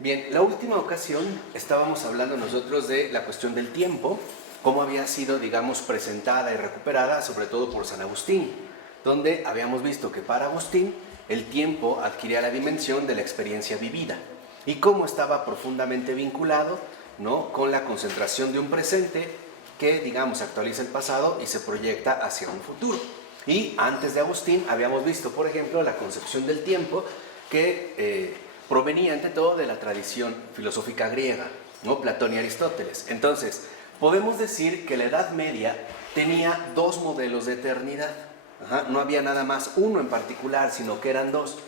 Bien, la última ocasión estábamos hablando nosotros de la cuestión del tiempo, cómo había sido, digamos, presentada y recuperada, sobre todo por San Agustín, donde habíamos visto que para Agustín el tiempo adquiría la dimensión de la experiencia vivida y cómo estaba profundamente vinculado, ¿no?, con la concentración de un presente que, digamos, actualiza el pasado y se proyecta hacia un futuro. Y antes de Agustín habíamos visto, por ejemplo, la concepción del tiempo que provenía ante todo de la tradición filosófica griega, ¿no?, Platón y Aristóteles. Entonces, podemos decir que la Edad Media tenía dos modelos de eternidad. No había nada más uno en particular, sino que eran dos.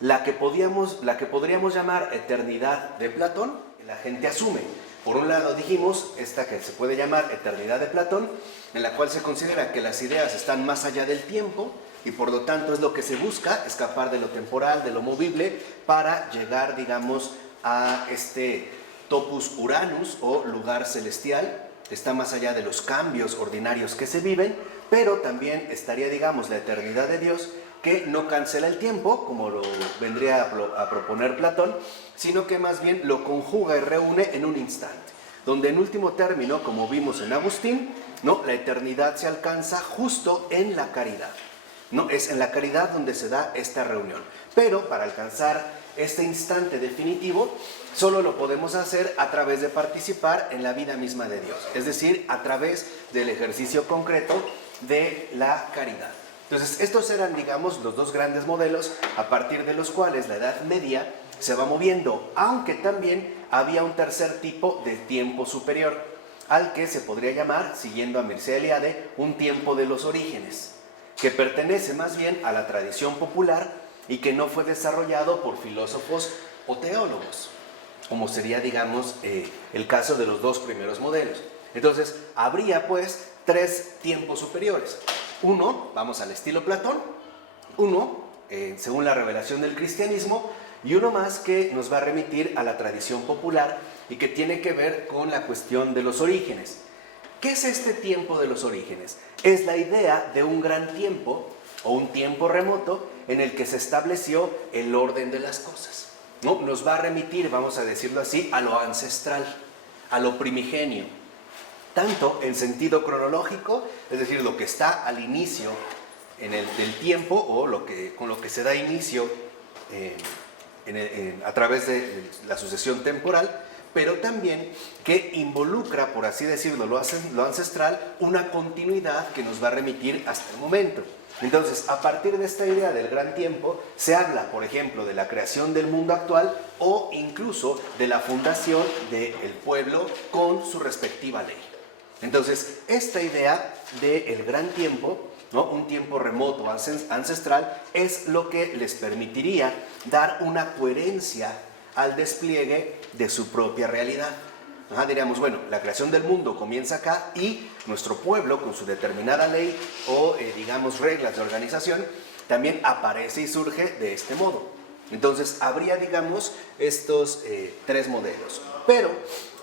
La que podríamos llamar eternidad de Platón, la gente asume. Por un lado dijimos, esta que se puede llamar eternidad de Platón, en la cual se considera que las ideas están más allá del tiempo y por lo tanto es lo que se busca, escapar de lo temporal, de lo movible, para llegar, digamos, a este topus Uranus o lugar celestial, que está más allá de los cambios ordinarios que se viven, pero también estaría, digamos, la eternidad de Dios, que no cancela el tiempo, como lo vendría a proponer Platón, sino que más bien lo conjuga y reúne en un instante, donde en último término, como vimos en Agustín, ¿no?, la eternidad se alcanza justo en la caridad, ¿no? Es en la caridad donde se da esta reunión, pero para alcanzar este instante definitivo, solo lo podemos hacer a través de participar en la vida misma de Dios, es decir, a través del ejercicio concreto de la caridad. Entonces, estos eran, digamos, los dos grandes modelos a partir de los cuales la Edad Media se va moviendo, aunque también había un tercer tipo de tiempo superior, al que se podría llamar, siguiendo a Mircea Eliade, un tiempo de los orígenes, que pertenece más bien a la tradición popular y que no fue desarrollado por filósofos o teólogos, como sería, digamos, el caso de los dos primeros modelos. Entonces, habría pues tres tiempos superiores. Uno, vamos al estilo Platón, uno, según la revelación del cristianismo, y uno más que nos va a remitir a la tradición popular y que tiene que ver con la cuestión de los orígenes. ¿Qué es este tiempo de los orígenes? Es la idea de un gran tiempo o un tiempo remoto en el que se estableció el orden de las cosas, ¿no? Nos va a remitir, vamos a decirlo así, a lo ancestral, a lo primigenio, tanto en sentido cronológico, es decir, lo que está al inicio del tiempo o con lo que se da inicio a través de la sucesión temporal, pero también que involucra, por así decirlo, lo ancestral, una continuidad que nos va a remitir hasta el momento. Entonces, a partir de esta idea del gran tiempo, se habla, por ejemplo, de la creación del mundo actual o incluso de la fundación del pueblo con su respectiva ley. Entonces, esta idea del gran tiempo, ¿no?, un tiempo remoto, ancestral, es lo que les permitiría dar una coherencia al despliegue de su propia realidad. Diríamos, bueno, la creación del mundo comienza acá y nuestro pueblo, con su determinada ley o, digamos, reglas de organización, también aparece y surge de este modo. Entonces, habría, digamos, estos tres modelos. Pero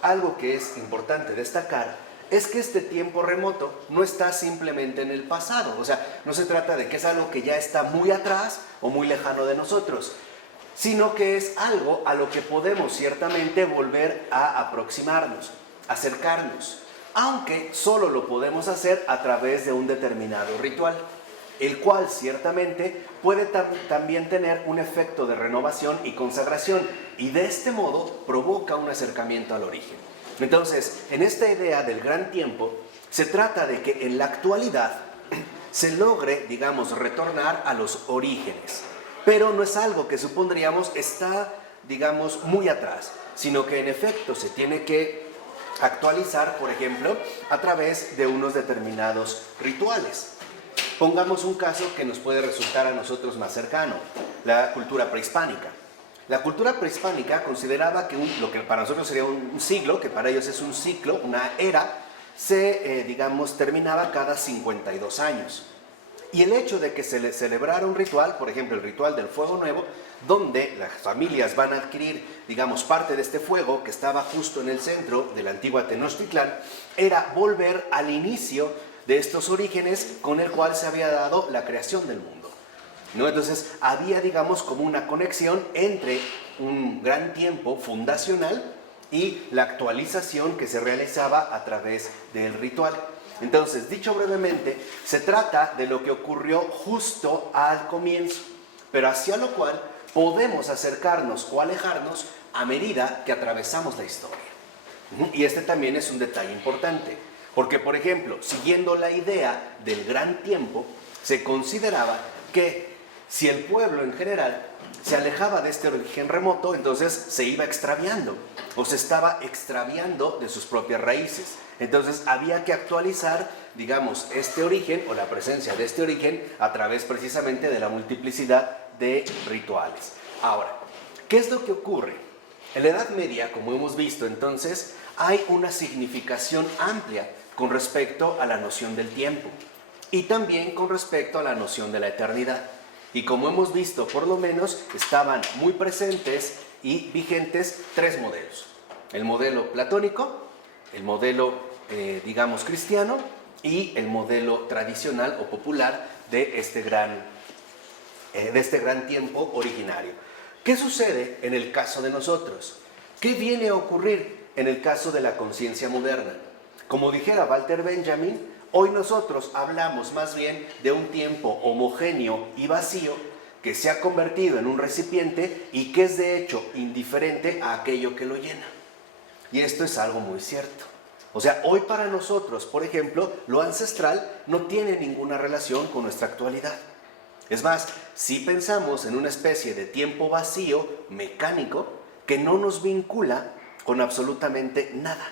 algo que es importante destacar es que este tiempo remoto no está simplemente en el pasado. O sea, no se trata de que es algo que ya está muy atrás o muy lejano de nosotros, sino que es algo a lo que podemos ciertamente volver a aproximarnos, acercarnos, aunque solo lo podemos hacer a través de un determinado ritual, el cual ciertamente puede también tener un efecto de renovación y consagración, y de este modo provoca un acercamiento al origen. Entonces, en esta idea del gran tiempo, se trata de que en la actualidad se logre, digamos, retornar a los orígenes, pero no es algo que supondríamos está, digamos, muy atrás, sino que en efecto se tiene que actualizar, por ejemplo, a través de unos determinados rituales. Pongamos un caso que nos puede resultar a nosotros más cercano, la cultura prehispánica. La cultura prehispánica consideraba que lo que para nosotros sería un siglo, que para ellos es un ciclo, una era, se, digamos, terminaba cada 52 años. Y el hecho de que se le celebrara un ritual, por ejemplo, el ritual del fuego nuevo, donde las familias van a adquirir, digamos, parte de este fuego que estaba justo en el centro de la antigua Tenochtitlán, era volver al inicio de estos orígenes con el cual se había dado la creación del mundo. ¿no? Entonces había, digamos, como una conexión entre un gran tiempo fundacional y la actualización que se realizaba a través del ritual. Entonces, dicho brevemente, se trata de lo que ocurrió justo al comienzo, pero hacia lo cual podemos acercarnos o alejarnos a medida que atravesamos la historia. Y este también es un detalle importante, porque, por ejemplo, siguiendo la idea del gran tiempo, se consideraba que si el pueblo en general se alejaba de este origen remoto, entonces se iba extraviando o se estaba extraviando de sus propias raíces. Entonces había que actualizar, digamos, este origen o la presencia de este origen a través precisamente de la multiplicidad de rituales. Ahora, ¿qué es lo que ocurre? En la Edad Media, como hemos visto entonces, hay una significación amplia con respecto a la noción del tiempo y también con respecto a la noción de la eternidad. Y como hemos visto, por lo menos, estaban muy presentes y vigentes tres modelos. El modelo platónico, el modelo, digamos, cristiano y el modelo tradicional o popular de este gran tiempo originario. ¿Qué sucede en el caso de nosotros? ¿Qué viene a ocurrir en el caso de la conciencia moderna? Como dijera Walter Benjamin, hoy nosotros hablamos más bien de un tiempo homogéneo y vacío que se ha convertido en un recipiente y que es de hecho indiferente a aquello que lo llena. Y esto es algo muy cierto. O sea, hoy para nosotros, por ejemplo, lo ancestral no tiene ninguna relación con nuestra actualidad. Es más, si pensamos en una especie de tiempo vacío, mecánico, que no nos vincula con absolutamente nada,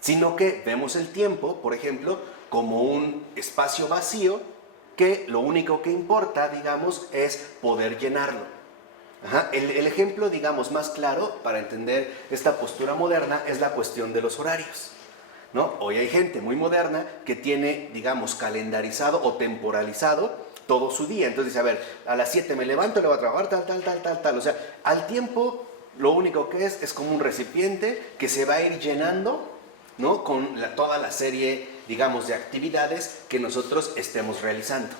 sino que vemos el tiempo, por ejemplo, como un espacio vacío que lo único que importa, digamos, es poder llenarlo. El ejemplo, digamos, más claro para entender esta postura moderna es la cuestión de los horarios, ¿no? Hoy hay gente muy moderna que tiene, digamos, calendarizado o temporalizado todo su día. Entonces dice, a ver, a las 7 me levanto, le voy a trabajar tal. O sea, al tiempo lo único que es como un recipiente que se va a ir llenando, ¿no? Con toda la serie, digamos, de actividades que nosotros estemos realizando.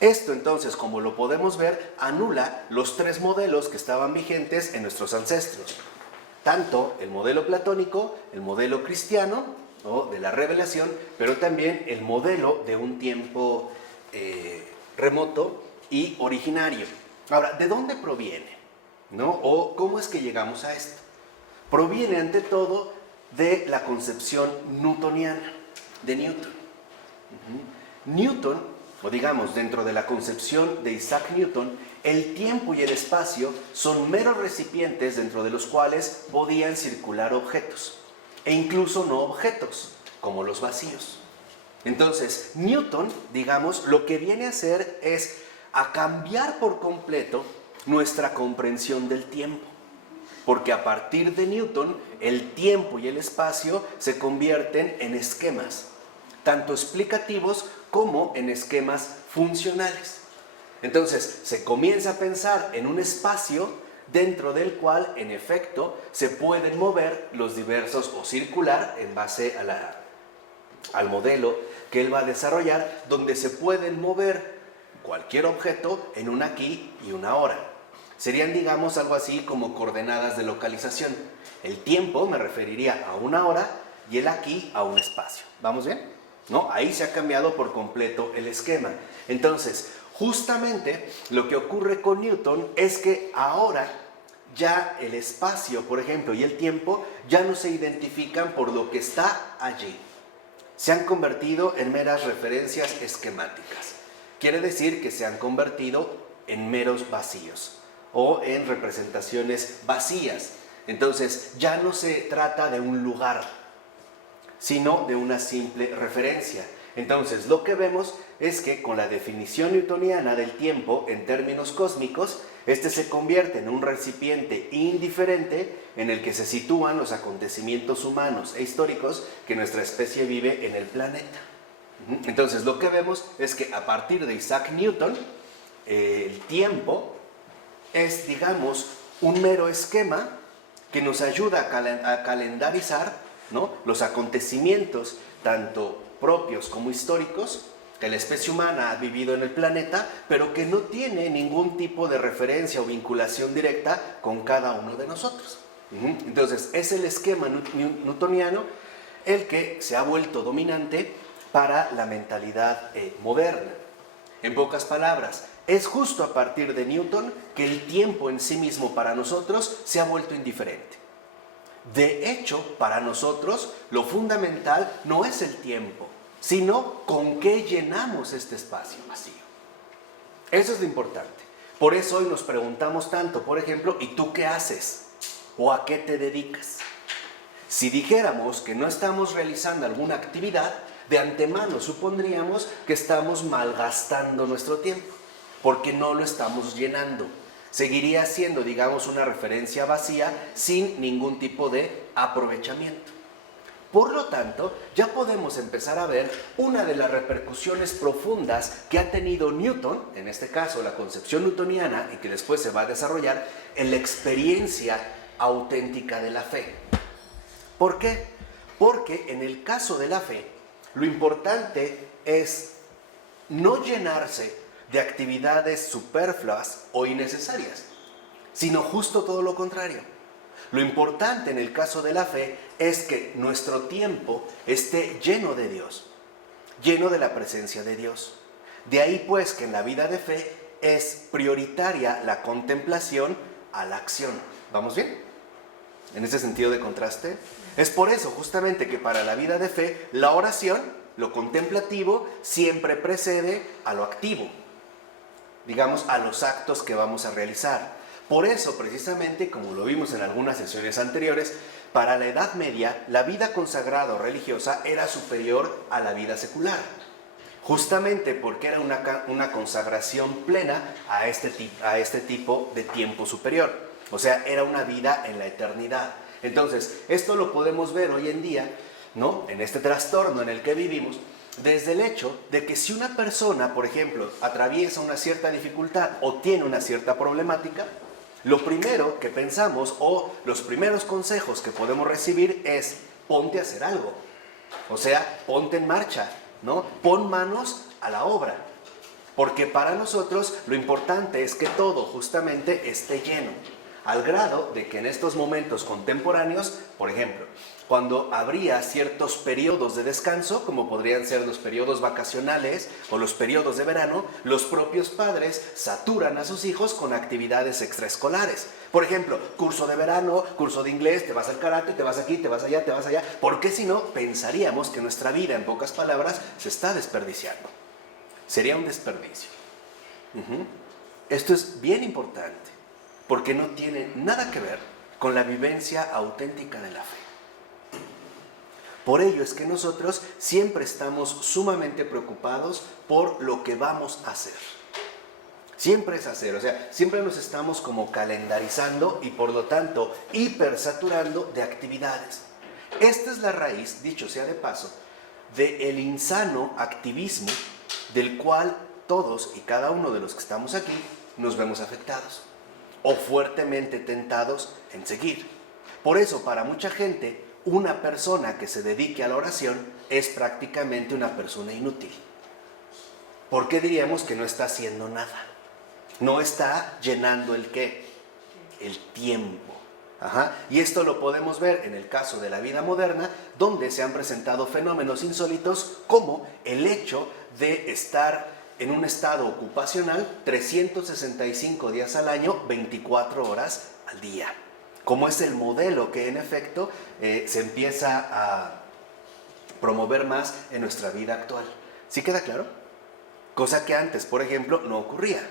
Esto entonces, como lo podemos ver, anula los tres modelos que estaban vigentes en nuestros ancestros. Tanto el modelo platónico, el modelo cristiano, ¿no? De la revelación, pero también el modelo de un tiempo remoto y originario. Ahora, ¿de dónde proviene? ¿No? ¿O cómo es que llegamos a esto? Proviene ante todo de la concepción newtoniana, de Newton. Newton, o digamos dentro de la concepción de Isaac Newton, el tiempo y el espacio son meros recipientes dentro de los cuales podían circular objetos, e incluso no objetos, como los vacíos. Entonces, Newton, digamos, lo que viene a hacer es a cambiar por completo nuestra comprensión del tiempo. Porque a partir de Newton, el tiempo y el espacio se convierten en esquemas, tanto explicativos como en esquemas funcionales. Entonces, se comienza a pensar en un espacio dentro del cual, en efecto, se pueden mover los diversos, o circular, en base al modelo que él va a desarrollar, donde se pueden mover cualquier objeto en un aquí y una ahora. Serían, digamos, algo así como coordenadas de localización. El tiempo me referiría a una hora y el aquí a un espacio. ¿Vamos bien? ¿No? Ahí se ha cambiado por completo el esquema. Entonces, justamente lo que ocurre con Newton es que ahora ya el espacio, por ejemplo, y el tiempo ya no se identifican por lo que está allí. Se han convertido en meras referencias esquemáticas. Quiere decir que se han convertido en meros vacíos o en representaciones vacías. Entonces, ya no se trata de un lugar, sino de una simple referencia. Entonces, lo que vemos es que con la definición newtoniana del tiempo en términos cósmicos, este se convierte en un recipiente indiferente en el que se sitúan los acontecimientos humanos e históricos que nuestra especie vive en el planeta. Entonces, lo que vemos es que a partir de Isaac Newton, el tiempo es, digamos, un mero esquema que nos ayuda a calendarizar, ¿no?, los acontecimientos, tanto propios como históricos, que la especie humana ha vivido en el planeta, pero que no tiene ningún tipo de referencia o vinculación directa con cada uno de nosotros. Entonces, es el esquema newtoniano el que se ha vuelto dominante para la mentalidad moderna. En pocas palabras, es justo a partir de Newton que el tiempo en sí mismo para nosotros se ha vuelto indiferente. De hecho, para nosotros lo fundamental no es el tiempo, sino con qué llenamos este espacio vacío. Eso es lo importante. Por eso hoy nos preguntamos tanto, por ejemplo, ¿y tú qué haces? ¿O a qué te dedicas? Si dijéramos que no estamos realizando alguna actividad, de antemano supondríamos que estamos malgastando nuestro tiempo, porque no lo estamos llenando. Seguiría siendo, digamos, una referencia vacía sin ningún tipo de aprovechamiento. Por lo tanto, ya podemos empezar a ver una de las repercusiones profundas que ha tenido Newton, en este caso la concepción newtoniana, y que después se va a desarrollar en la experiencia auténtica de la fe. ¿Por qué? Porque en el caso de la fe, lo importante es no llenarse de actividades superfluas o innecesarias, sino justo todo lo contrario. Lo importante en el caso de la fe es que nuestro tiempo esté lleno de Dios, lleno de la presencia de Dios. De ahí pues que en la vida de fe es prioritaria la contemplación a la acción. ¿Vamos bien? En ese sentido de contraste. Es por eso justamente que para la vida de fe la oración, lo contemplativo, siempre precede a lo activo, digamos, a los actos que vamos a realizar. Por eso, precisamente, como lo vimos en algunas sesiones anteriores, para la Edad Media, la vida consagrada o religiosa era superior a la vida secular. Justamente porque era una consagración plena a este tipo de tiempo superior. O sea, era una vida en la eternidad. Entonces, esto lo podemos ver hoy en día, ¿no?, en este trastorno en el que vivimos, desde el hecho de que si una persona, por ejemplo, atraviesa una cierta dificultad o tiene una cierta problemática, lo primero que pensamos o los primeros consejos que podemos recibir es: ponte a hacer algo. O sea, ponte en marcha, ¿no? Pon manos a la obra. Porque para nosotros lo importante es que todo justamente esté lleno. Al grado de que en estos momentos contemporáneos, por ejemplo, cuando habría ciertos periodos de descanso, como podrían ser los periodos vacacionales o los periodos de verano, los propios padres saturan a sus hijos con actividades extraescolares. Por ejemplo, curso de verano, curso de inglés, te vas al karate, te vas aquí, te vas allá, porque si no, pensaríamos que nuestra vida, en pocas palabras, se está desperdiciando. Sería un desperdicio. Esto es bien importante, porque no tiene nada que ver con la vivencia auténtica de la fe. Por ello es que nosotros siempre estamos sumamente preocupados por lo que vamos a hacer. Siempre es hacer, o sea, siempre nos estamos como calendarizando y por lo tanto hipersaturando de actividades. Esta es la raíz, dicho sea de paso, del insano activismo del cual todos y cada uno de los que estamos aquí nos vemos afectados o fuertemente tentados en seguir. Por eso, para mucha gente, una persona que se dedique a la oración es prácticamente una persona inútil. ¿Por qué diríamos que no está haciendo nada? No está llenando ¿el qué? El tiempo. Y esto lo podemos ver en el caso de la vida moderna, donde se han presentado fenómenos insólitos como el hecho de estar en un estado ocupacional 365 días al año, 24 horas al día. Como es el modelo que en efecto se empieza a promover más en nuestra vida actual. ¿Sí queda claro? Cosa que antes, por ejemplo, no ocurría.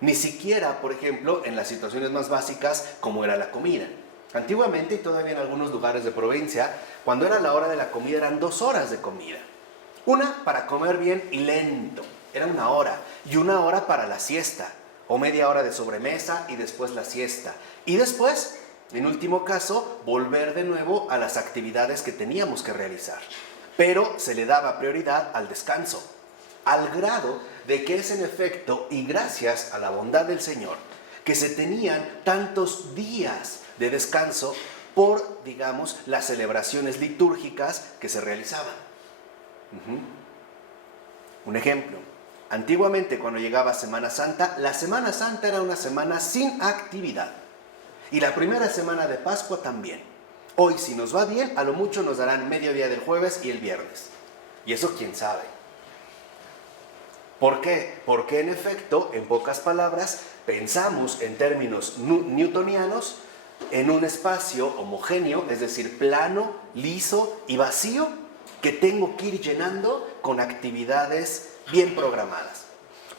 Ni siquiera, por ejemplo, en las situaciones más básicas como era la comida. Antiguamente, y todavía en algunos lugares de provincia, cuando era la hora de la comida eran 2 horas de comida. Una para comer bien y lento, era 1 hora, y 1 hora para la siesta, o media hora de sobremesa y después la siesta. Y después, en último caso, volver de nuevo a las actividades que teníamos que realizar. Pero se le daba prioridad al descanso, al grado de que es en efecto, y gracias a la bondad del Señor, que se tenían tantos días de descanso por, digamos, las celebraciones litúrgicas que se realizaban. Un ejemplo, antiguamente cuando llegaba Semana Santa, la Semana Santa era una semana sin actividad. Y la primera semana de Pascua también. Hoy, si nos va bien, a lo mucho nos darán mediodía del jueves y el viernes. Y eso quién sabe. ¿Por qué? Porque en efecto, en pocas palabras, pensamos en términos newtonianos en un espacio homogéneo, es decir, plano, liso y vacío, que tengo que ir llenando con actividades bien programadas.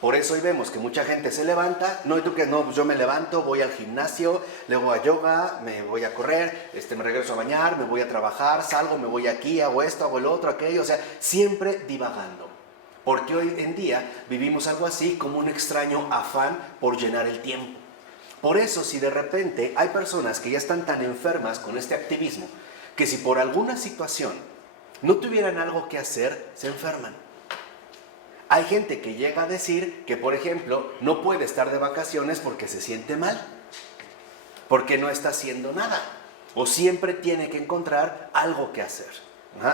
Por eso hoy vemos que mucha gente se levanta, no, y tú que no, pues yo me levanto, voy al gimnasio, luego a yoga, me voy a correr, me regreso a bañar, me voy a trabajar, salgo, me voy aquí, hago esto, hago el otro, aquello, o sea, siempre divagando. Porque hoy en día vivimos algo así como un extraño afán por llenar el tiempo. Por eso, si de repente hay personas que ya están tan enfermas con este activismo, que si por alguna situación no tuvieran algo que hacer, se enferman. Hay gente que llega a decir que, por ejemplo, no puede estar de vacaciones porque se siente mal, porque no está haciendo nada, o siempre tiene que encontrar algo que hacer.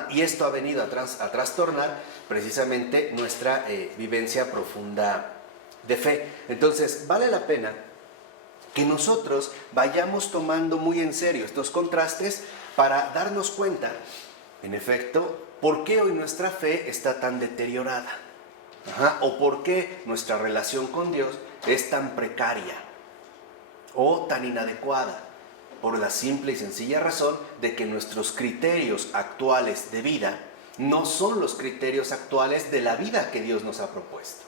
Y esto ha venido a trastornar precisamente nuestra vivencia profunda de fe. Entonces, vale la pena que nosotros vayamos tomando muy en serio estos contrastes para darnos cuenta, en efecto, por qué hoy nuestra fe está tan deteriorada. O por qué nuestra relación con Dios es tan precaria o tan inadecuada, por la simple y sencilla razón de que nuestros criterios actuales de vida no son los criterios actuales de la vida que Dios nos ha propuesto,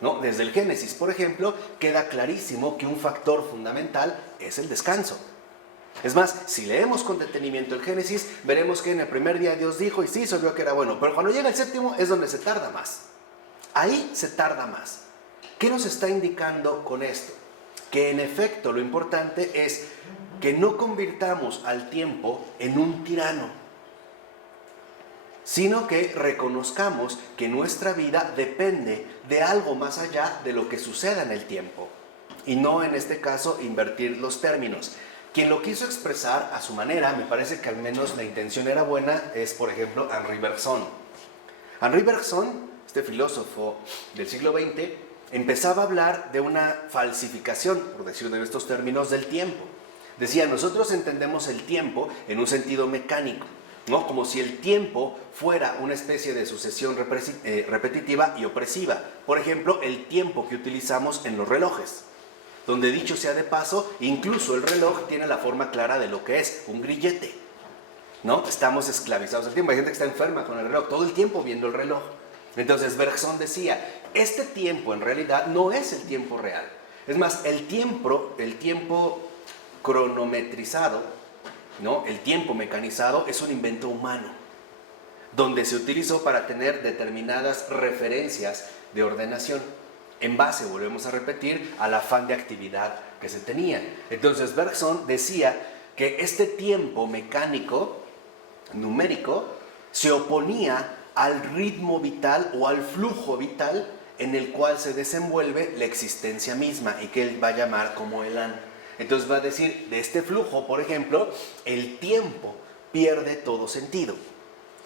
¿no? Desde el Génesis, por ejemplo, queda clarísimo que un factor fundamental es el descanso. Es más, si leemos con detenimiento el Génesis, veremos que en el primer día Dios dijo, y sí, se vio que era bueno, pero cuando llega el séptimo es donde se tarda más. Ahí se tarda más. ¿Qué nos está indicando con esto? Que en efecto lo importante es que no convirtamos al tiempo en un tirano, sino que reconozcamos que nuestra vida depende de algo más allá de lo que suceda en el tiempo. Y no, en este caso, invertir los términos. Quien lo quiso expresar a su manera, me parece que al menos la intención era buena, es, por ejemplo, Henri Bergson. Henri Bergson, este filósofo del siglo XX, empezaba a hablar de una falsificación, por decirlo de estos términos, del tiempo. Decía, nosotros entendemos el tiempo en un sentido mecánico, ¿no? Como si el tiempo fuera una especie de sucesión repetitiva y opresiva. Por ejemplo, el tiempo que utilizamos en los relojes, donde, dicho sea de paso, incluso el reloj tiene la forma clara de lo que es, un grillete, ¿no? Estamos esclavizados al tiempo. Hay gente que está enferma con el reloj, todo el tiempo viendo el reloj. Entonces Bergson decía, este tiempo en realidad no es el tiempo real. Es más, el tiempo cronometrizado, ¿no? El tiempo mecanizado es un invento humano, donde se utilizó para tener determinadas referencias de ordenación, en base, volvemos a repetir, al afán de actividad que se tenía. Entonces Bergson decía que este tiempo mecánico, numérico, se oponía al ritmo vital o al flujo vital en el cual se desenvuelve la existencia misma y que él va a llamar como elan. Entonces va a decir, de este flujo, por ejemplo, el tiempo pierde todo sentido.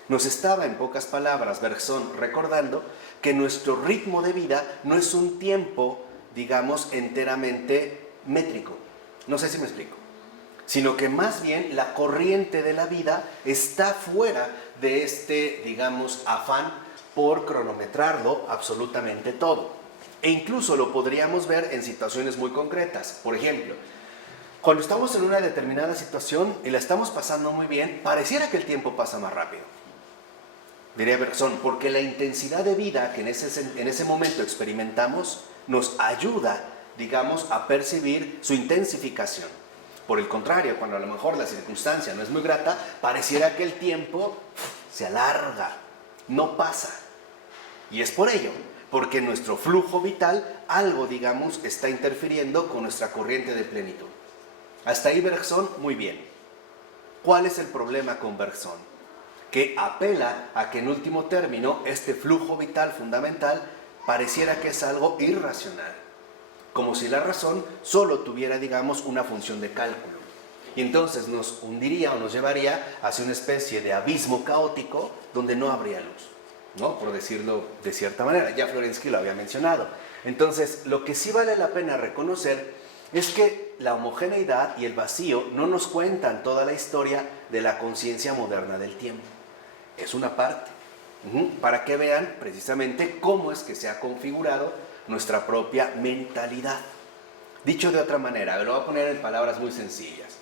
Nos estaba, en pocas palabras, Bergson recordando que nuestro ritmo de vida no es un tiempo, digamos, enteramente métrico. No sé si me explico. Sino que más bien la corriente de la vida está fuera de este, digamos, afán por cronometrarlo absolutamente todo. E incluso lo podríamos ver en situaciones muy concretas. Por ejemplo, cuando estamos en una determinada situación y la estamos pasando muy bien, pareciera que el tiempo pasa más rápido. Diría Bergson, porque la intensidad de vida que en ese momento experimentamos nos ayuda, digamos, a percibir su intensificación. Por el contrario, cuando a lo mejor la circunstancia no es muy grata, pareciera que el tiempo se alarga, no pasa. Y es por ello, porque nuestro flujo vital, algo, digamos, está interfiriendo con nuestra corriente de plenitud. Hasta ahí Bergson, muy bien. ¿Cuál es el problema con Bergson? Que apela a que en último término este flujo vital fundamental pareciera que es algo irracional, como si la razón solo tuviera, digamos, una función de cálculo. Y entonces nos hundiría o nos llevaría hacia una especie de abismo caótico donde no habría luz, ¿no? Por decirlo de cierta manera. Ya Florensky lo había mencionado. Entonces, lo que sí vale la pena reconocer es que la homogeneidad y el vacío no nos cuentan toda la historia de la conciencia moderna del tiempo. Es una parte, para que vean precisamente cómo es que se ha configurado nuestra propia mentalidad. Dicho de otra manera, lo voy a poner en palabras muy sencillas.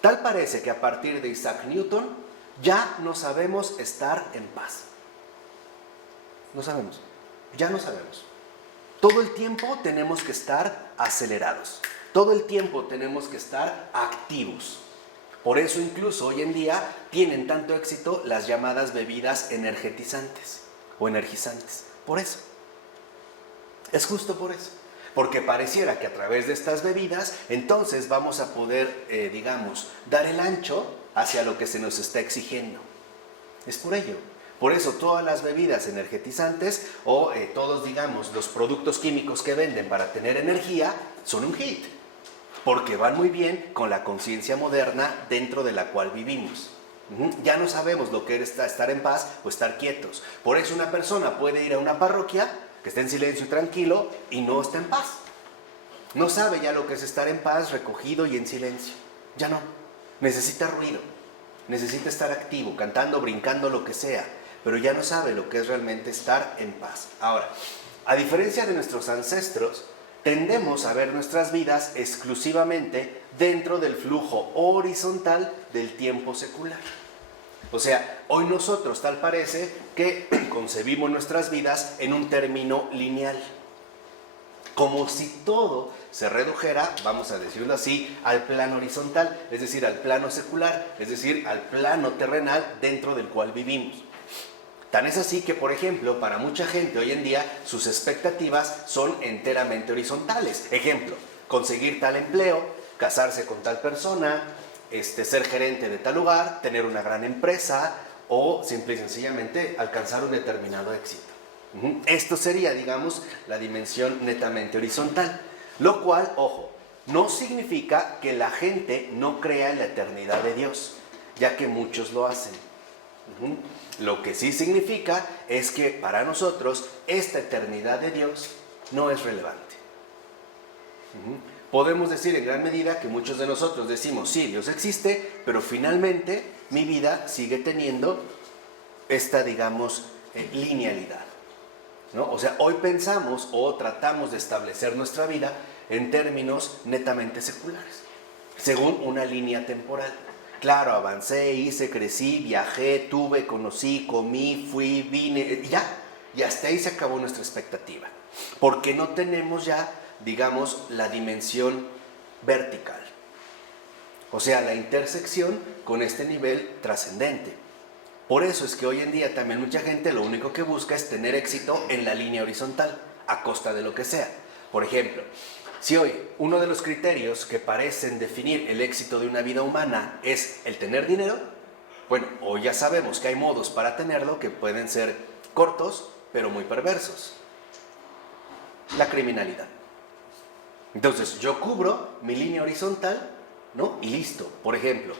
Tal parece que a partir de Isaac Newton ya no sabemos estar en paz. No sabemos, ya no sabemos. Todo el tiempo tenemos que estar acelerados. Todo el tiempo tenemos que estar activos. Por eso incluso hoy en día tienen tanto éxito las llamadas bebidas energetizantes o energizantes. Por eso. Es justo por eso. Porque pareciera que a través de estas bebidas entonces vamos a poder, dar el ancho hacia lo que se nos está exigiendo. Es por ello. Por eso todas las bebidas energetizantes o todos, los productos químicos que venden para tener energía son un hit. Porque van muy bien con la conciencia moderna dentro de la cual vivimos. Ya no sabemos lo que es estar en paz o estar quietos. Por eso una persona puede ir a una parroquia que esté en silencio y tranquilo y no está en paz. No sabe ya lo que es estar en paz, recogido y en silencio. Ya no. Necesita ruido. Necesita estar activo, cantando, brincando, lo que sea. Pero ya no sabe lo que es realmente estar en paz. Ahora, a diferencia de nuestros ancestros, tendemos a ver nuestras vidas exclusivamente dentro del flujo horizontal del tiempo secular. O sea, hoy nosotros tal parece que concebimos nuestras vidas en un término lineal. Como si todo se redujera, vamos a decirlo así, al plano horizontal, es decir, al plano secular, es decir, al plano terrenal dentro del cual vivimos. Tan es así que, por ejemplo, para mucha gente hoy en día sus expectativas son enteramente horizontales. Ejemplo, conseguir tal empleo, casarse con tal persona, ser gerente de tal lugar, tener una gran empresa o simple y sencillamente alcanzar un determinado éxito. Esto sería, la dimensión netamente horizontal. Lo cual, ojo, no significa que la gente no crea en la eternidad de Dios, ya que muchos lo hacen. Lo que sí significa es que para nosotros esta eternidad de Dios no es relevante. Podemos decir en gran medida que muchos de nosotros decimos, sí, Dios existe, pero finalmente mi vida sigue teniendo esta, linealidad, ¿no? O sea, hoy pensamos o tratamos de establecer nuestra vida en términos netamente seculares, según una línea temporal. Claro, avancé, hice, crecí, viajé, tuve, conocí, comí, fui, vine, y hasta ahí se acabó nuestra expectativa. Porque no tenemos ya, la dimensión vertical. O sea, la intersección con este nivel trascendente. Por eso es que hoy en día también mucha gente lo único que busca es tener éxito en la línea horizontal, a costa de lo que sea. Por ejemplo, si hoy uno de los criterios que parecen definir el éxito de una vida humana es el tener dinero, bueno, hoy ya sabemos que hay modos para tenerlo que pueden ser cortos, pero muy perversos. La criminalidad. Entonces, yo cubro mi línea horizontal, ¿no? Y listo. Por ejemplo,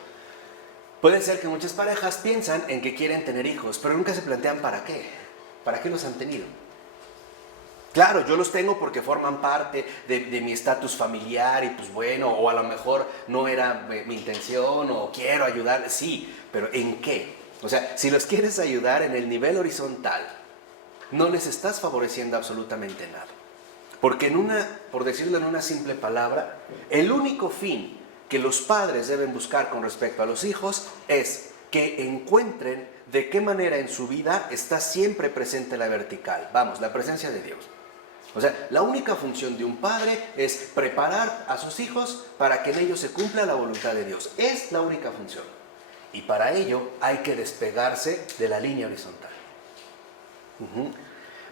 puede ser que muchas parejas piensan en que quieren tener hijos, pero nunca se plantean para qué. ¿Para qué los han tenido? Claro, yo los tengo porque forman parte de mi estatus familiar y pues bueno, o a lo mejor no era mi intención o quiero ayudar, sí, pero ¿en qué? O sea, si los quieres ayudar en el nivel horizontal, no les estás favoreciendo absolutamente nada. Porque por decirlo en una simple palabra, el único fin que los padres deben buscar con respecto a los hijos es que encuentren de qué manera en su vida está siempre presente la vertical. Vamos, la presencia de Dios. O sea, la única función de un padre es preparar a sus hijos para que en ellos se cumpla la voluntad de Dios. Es la única función. Y para ello hay que despegarse de la línea horizontal.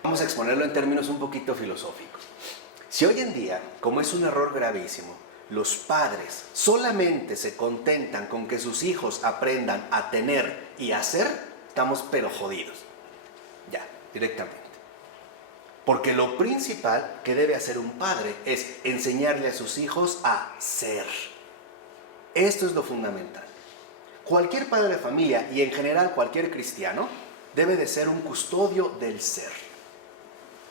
Vamos a exponerlo en términos un poquito filosóficos. Si hoy en día, como es un error gravísimo, los padres solamente se contentan con que sus hijos aprendan a tener y a hacer, estamos pero jodidos. Ya, directamente. Porque lo principal que debe hacer un padre es enseñarle a sus hijos a ser. Esto es lo fundamental. Cualquier padre de familia y en general cualquier cristiano debe de ser un custodio del ser.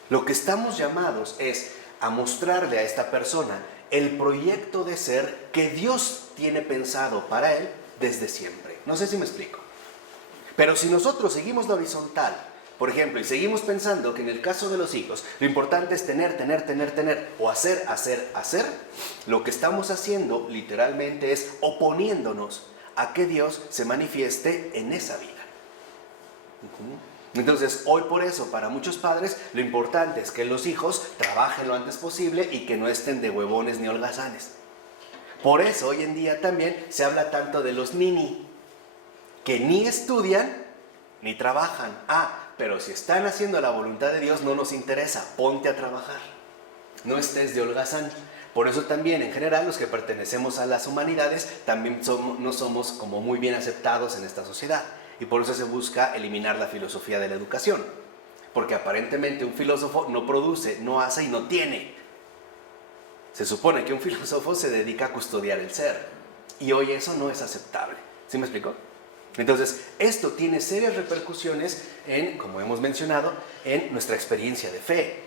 Lo que estamos llamados es a mostrarle a esta persona el proyecto de ser que Dios tiene pensado para él desde siempre. No sé si me explico. Pero si nosotros seguimos la horizontal, por ejemplo, y seguimos pensando que en el caso de los hijos, lo importante es tener, o hacer, lo que estamos haciendo literalmente es oponiéndonos a que Dios se manifieste en esa vida. Entonces, hoy por eso, para muchos padres, lo importante es que los hijos trabajen lo antes posible y que no estén de huevones ni holgazanes. Por eso, hoy en día también se habla tanto de los nini, que ni estudian ni trabajan. Pero si están haciendo la voluntad de Dios, no nos interesa, ponte a trabajar. No estés de holgazán. Por eso también, en general, los que pertenecemos a las humanidades, también no somos como muy bien aceptados en esta sociedad. Y por eso se busca eliminar la filosofía de la educación. Porque aparentemente un filósofo no produce, no hace y no tiene. Se supone que un filósofo se dedica a custodiar el ser. Y hoy eso no es aceptable. ¿Sí me explico? Entonces, esto tiene serias repercusiones en, como hemos mencionado, en nuestra experiencia de fe.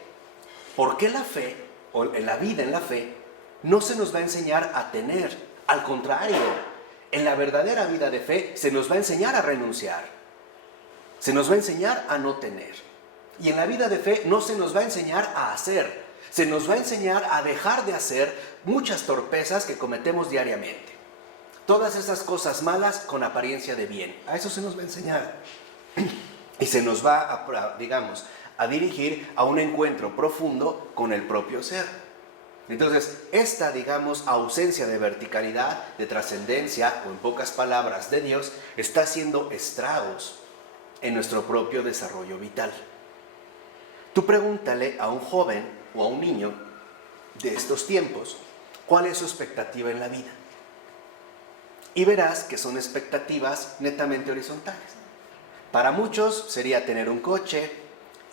¿Por qué la fe, o en la vida en la fe, no se nos va a enseñar a tener? Al contrario, en la verdadera vida de fe se nos va a enseñar a renunciar. Se nos va a enseñar a no tener. Y en la vida de fe no se nos va a enseñar a hacer. Se nos va a enseñar a dejar de hacer muchas torpezas que cometemos diariamente. Todas esas cosas malas con apariencia de bien. A eso se nos va a enseñar. Y se nos va a dirigir a un encuentro profundo con el propio ser. Entonces, esta, ausencia de verticalidad, de trascendencia, o en pocas palabras, de Dios, está haciendo estragos en nuestro propio desarrollo vital. Tú pregúntale a un joven o a un niño de estos tiempos, ¿cuál es su expectativa en la vida? Y verás que son expectativas netamente horizontales. Para muchos sería tener un coche,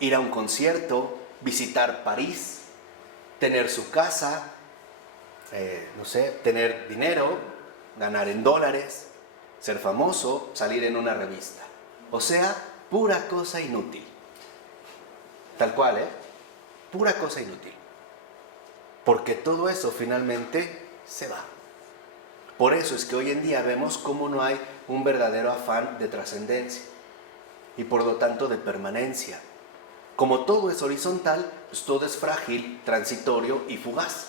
ir a un concierto, visitar París, tener su casa, tener dinero, ganar en dólares, ser famoso, salir en una revista. O sea, pura cosa inútil. Tal cual, pura cosa inútil. Porque todo eso finalmente se va. Por eso es que hoy en día vemos cómo no hay un verdadero afán de trascendencia y por lo tanto de permanencia. Como todo es horizontal, pues todo es frágil, transitorio y fugaz.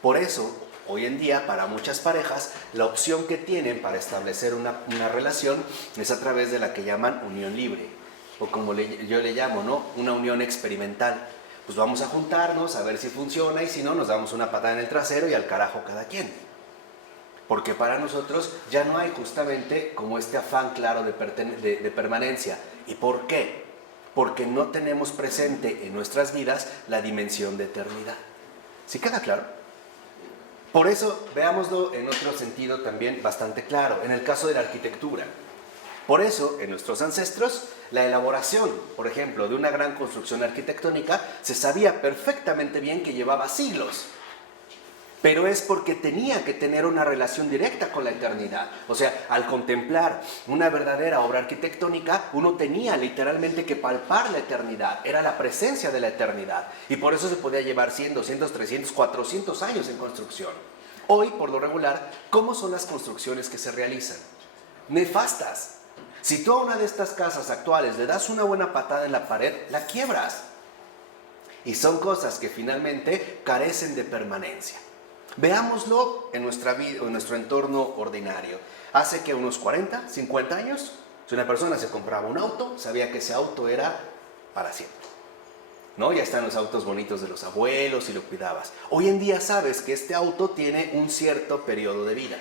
Por eso, hoy en día, para muchas parejas, la opción que tienen para establecer una relación es a través de la que llaman unión libre, o como yo le llamo, ¿no? Una unión experimental. Pues vamos a juntarnos a ver si funciona y si no, nos damos una patada en el trasero y al carajo cada quien. Porque para nosotros ya no hay justamente como este afán claro de permanencia. ¿Y por qué? Porque no tenemos presente en nuestras vidas la dimensión de eternidad. ¿Sí queda claro? Por eso veámoslo en otro sentido también bastante claro, en el caso de la arquitectura. Por eso, en nuestros ancestros, la elaboración, por ejemplo, de una gran construcción arquitectónica se sabía perfectamente bien que llevaba siglos. Pero es porque tenía que tener una relación directa con la eternidad. O sea, al contemplar una verdadera obra arquitectónica, uno tenía literalmente que palpar la eternidad. Era la presencia de la eternidad. Y por eso se podía llevar 100, 200, 300, 400 años en construcción. Hoy, por lo regular, ¿cómo son las construcciones que se realizan? Nefastas. Si tú a una de estas casas actuales le das una buena patada en la pared, la quiebras. Y son cosas que finalmente carecen de permanencia. Veámoslo en nuestra vida, en nuestro entorno ordinario. Hace que unos 40, 50 años, si una persona se compraba un auto, sabía que ese auto era para siempre. ¿No? Ya están los autos bonitos de los abuelos y lo cuidabas. Hoy en día sabes que este auto tiene un cierto periodo de vida.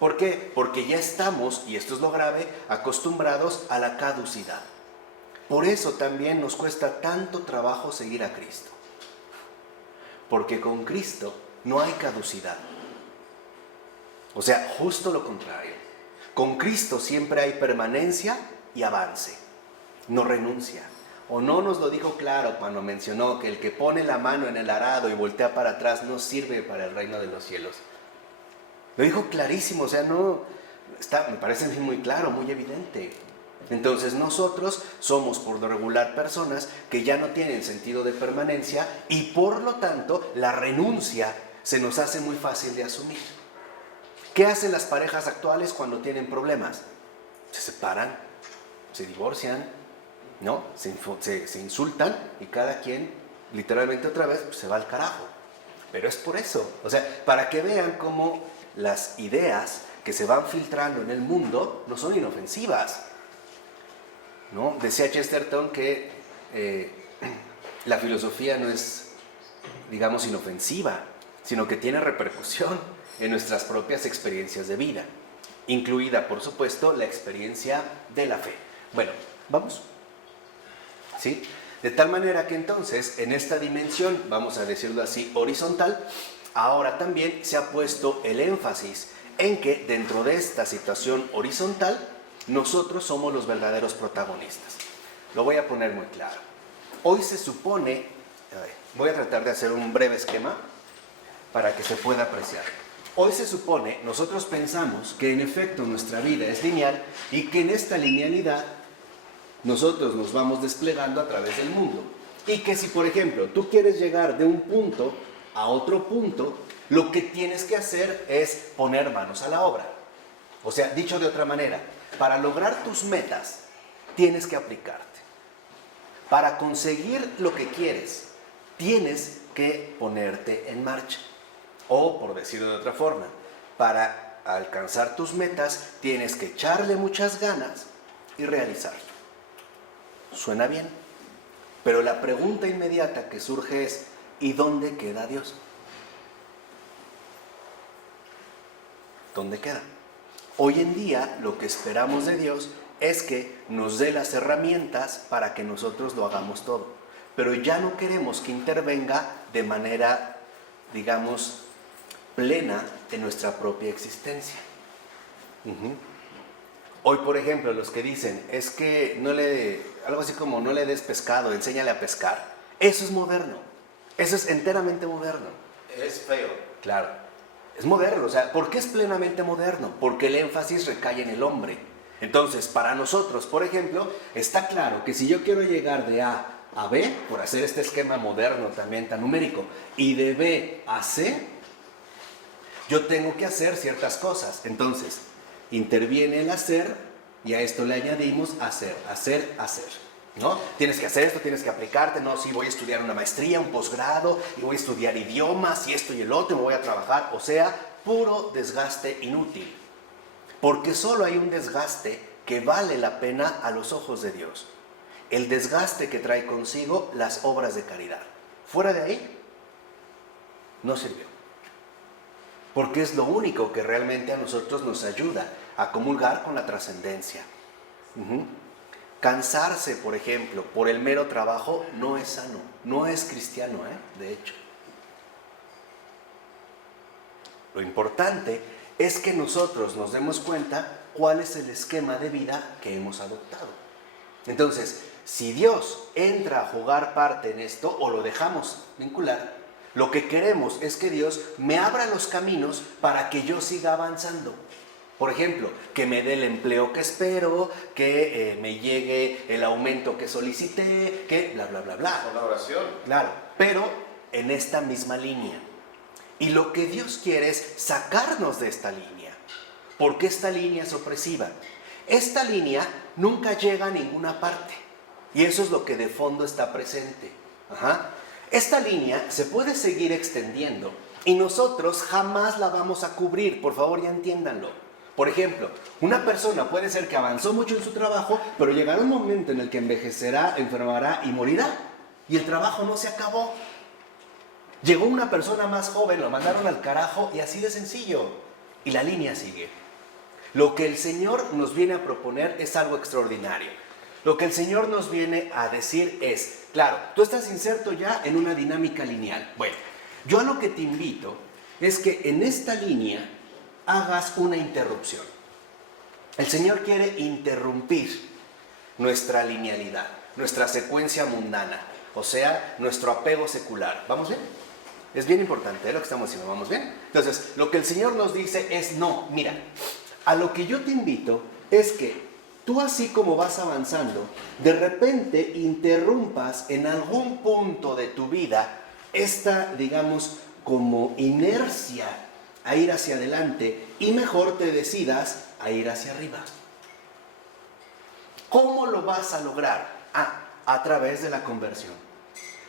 ¿Por qué? Porque ya estamos, y esto es lo grave, acostumbrados a la caducidad. Por eso también nos cuesta tanto trabajo seguir a Cristo. Porque con Cristo no hay caducidad. O sea, justo lo contrario. Con Cristo siempre hay permanencia y avance. No renuncia. ¿O no nos lo dijo claro cuando mencionó que el que pone la mano en el arado y voltea para atrás no sirve para el reino de los cielos? Lo dijo clarísimo, o sea, me parece muy claro, muy evidente. Entonces nosotros somos por lo regular personas que ya no tienen sentido de permanencia y por lo tanto la renuncia se nos hace muy fácil de asumir. ¿Qué hacen las parejas actuales cuando tienen problemas? Se separan, se divorcian, ¿no? Se insultan y cada quien literalmente otra vez se va al carajo. Pero es por eso, o sea, para que vean cómo las ideas que se van filtrando en el mundo no son inofensivas, ¿no? Decía Chesterton que la filosofía no es, digamos, inofensiva, sino que tiene repercusión en nuestras propias experiencias de vida, incluida, por supuesto, la experiencia de la fe. Bueno, ¿vamos? ¿Sí? De tal manera que entonces, en esta dimensión, vamos a decirlo así, horizontal, ahora también se ha puesto el énfasis en que dentro de esta situación horizontal, nosotros somos los verdaderos protagonistas. Lo voy a poner muy claro. Hoy se supone, voy a tratar de hacer un breve esquema para que se pueda apreciar. Hoy se supone, nosotros pensamos que en efecto nuestra vida es lineal y que en esta linealidad nosotros nos vamos desplegando a través del mundo. Y que si, por ejemplo, tú quieres llegar de un punto a otro punto, lo que tienes que hacer es poner manos a la obra. O sea, dicho de otra manera, para lograr tus metas, tienes que aplicarte. Para conseguir lo que quieres, tienes que ponerte en marcha. O, por decirlo de otra forma, para alcanzar tus metas, tienes que echarle muchas ganas y realizarlo. Suena bien, pero la pregunta inmediata que surge es, ¿y dónde queda Dios? ¿Dónde queda? Hoy en día lo que esperamos de Dios es que nos dé las herramientas para que nosotros lo hagamos todo, pero ya no queremos que intervenga de manera, digamos, plena en nuestra propia existencia. Hoy, por ejemplo, los que dicen, es que algo así como no le des pescado, enséñale a pescar, eso es moderno, eso es enteramente moderno. Es feo. Claro, es moderno, o sea, ¿por qué es plenamente moderno? Porque el énfasis recae en el hombre. Entonces, para nosotros, por ejemplo, está claro que si yo quiero llegar de A a B, por hacer este esquema moderno también tan numérico, y de B a C, yo tengo que hacer ciertas cosas. Entonces, interviene el hacer y a esto le añadimos hacer, ¿no? Tienes que hacer esto, tienes que aplicarte, no, sí, voy a estudiar una maestría, un posgrado, y voy a estudiar idiomas, y esto y el otro, y me voy a trabajar, o sea, puro desgaste inútil. Porque solo hay un desgaste que vale la pena a los ojos de Dios. El desgaste que trae consigo las obras de caridad. Fuera de ahí, no sirvió. Porque es lo único que realmente a nosotros nos ayuda a comulgar con la trascendencia. Cansarse, por ejemplo, por el mero trabajo no es sano, no es cristiano, de hecho. Lo importante es que nosotros nos demos cuenta cuál es el esquema de vida que hemos adoptado. Entonces, si Dios entra a jugar parte en esto o lo dejamos vincular, lo que queremos es que Dios me abra los caminos para que yo siga avanzando. Por ejemplo, que me dé el empleo que espero, que me llegue el aumento que solicité, que bla, bla, bla, bla. Una oración. Claro, pero en esta misma línea. Y lo que Dios quiere es sacarnos de esta línea. Porque esta línea es opresiva. Esta línea nunca llega a ninguna parte. Y eso es lo que de fondo está presente. Esta línea se puede seguir extendiendo y nosotros jamás la vamos a cubrir. Por favor, ya entiéndanlo. Por ejemplo, una persona puede ser que avanzó mucho en su trabajo, pero llegará un momento en el que envejecerá, enfermará y morirá. Y el trabajo no se acabó. Llegó una persona más joven, lo mandaron al carajo y así de sencillo. Y la línea sigue. Lo que el Señor nos viene a proponer es algo extraordinario. Lo que el Señor nos viene a decir es, claro, tú estás inserto ya en una dinámica lineal. Bueno, yo a lo que te invito es que en esta línea hagas una interrupción. El Señor quiere interrumpir nuestra linealidad, nuestra secuencia mundana, o sea, nuestro apego secular. ¿Vamos bien? Es bien importante lo que estamos diciendo, ¿vamos bien? Entonces, lo que el Señor nos dice es, no, mira, a lo que yo te invito es que tú así como vas avanzando, de repente interrumpas en algún punto de tu vida esta, digamos, como inercia a ir hacia adelante y mejor te decidas a ir hacia arriba. ¿Cómo lo vas a lograr? A través de la conversión.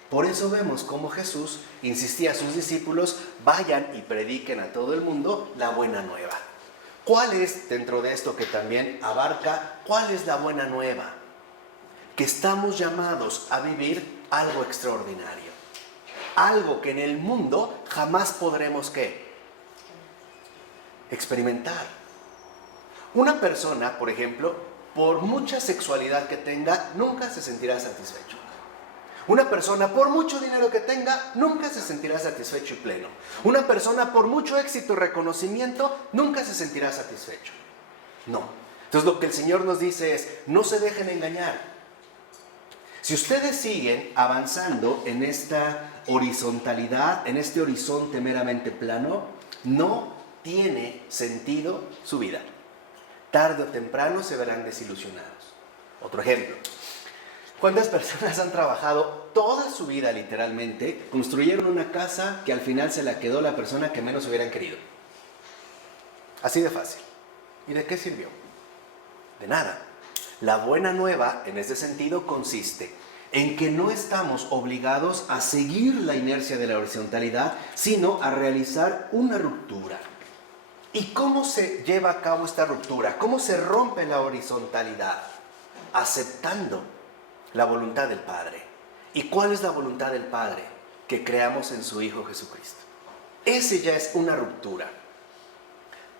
Por eso vemos cómo Jesús insistía a sus discípulos, vayan y prediquen a todo el mundo la buena nueva. ¿Cuál es, dentro de esto que también abarca, cuál es la buena nueva? Que estamos llamados a vivir algo extraordinario. Algo que en el mundo jamás podremos, ¿qué? Experimentar. Una persona, por ejemplo, por mucha sexualidad que tenga, nunca se sentirá satisfecho. Una persona, por mucho dinero que tenga, nunca se sentirá satisfecho y pleno. Una persona, por mucho éxito y reconocimiento, nunca se sentirá satisfecho. No. Entonces lo que el Señor nos dice es, no se dejen engañar. Si ustedes siguen avanzando en esta horizontalidad, en este horizonte meramente plano, no tiene sentido su vida. Tarde o temprano se verán desilusionados. Otro ejemplo. ¿Cuántas personas han trabajado toda su vida literalmente, construyeron una casa que al final se la quedó la persona que menos hubieran querido? Así de fácil. ¿Y de qué sirvió? De nada. La buena nueva en ese sentido consiste en que no estamos obligados a seguir la inercia de la horizontalidad, sino a realizar una ruptura. ¿Y cómo se lleva a cabo esta ruptura? ¿Cómo se rompe la horizontalidad? Aceptando la voluntad del Padre. ¿Y cuál es la voluntad del Padre? Que creamos en su Hijo Jesucristo. Ese ya es una ruptura.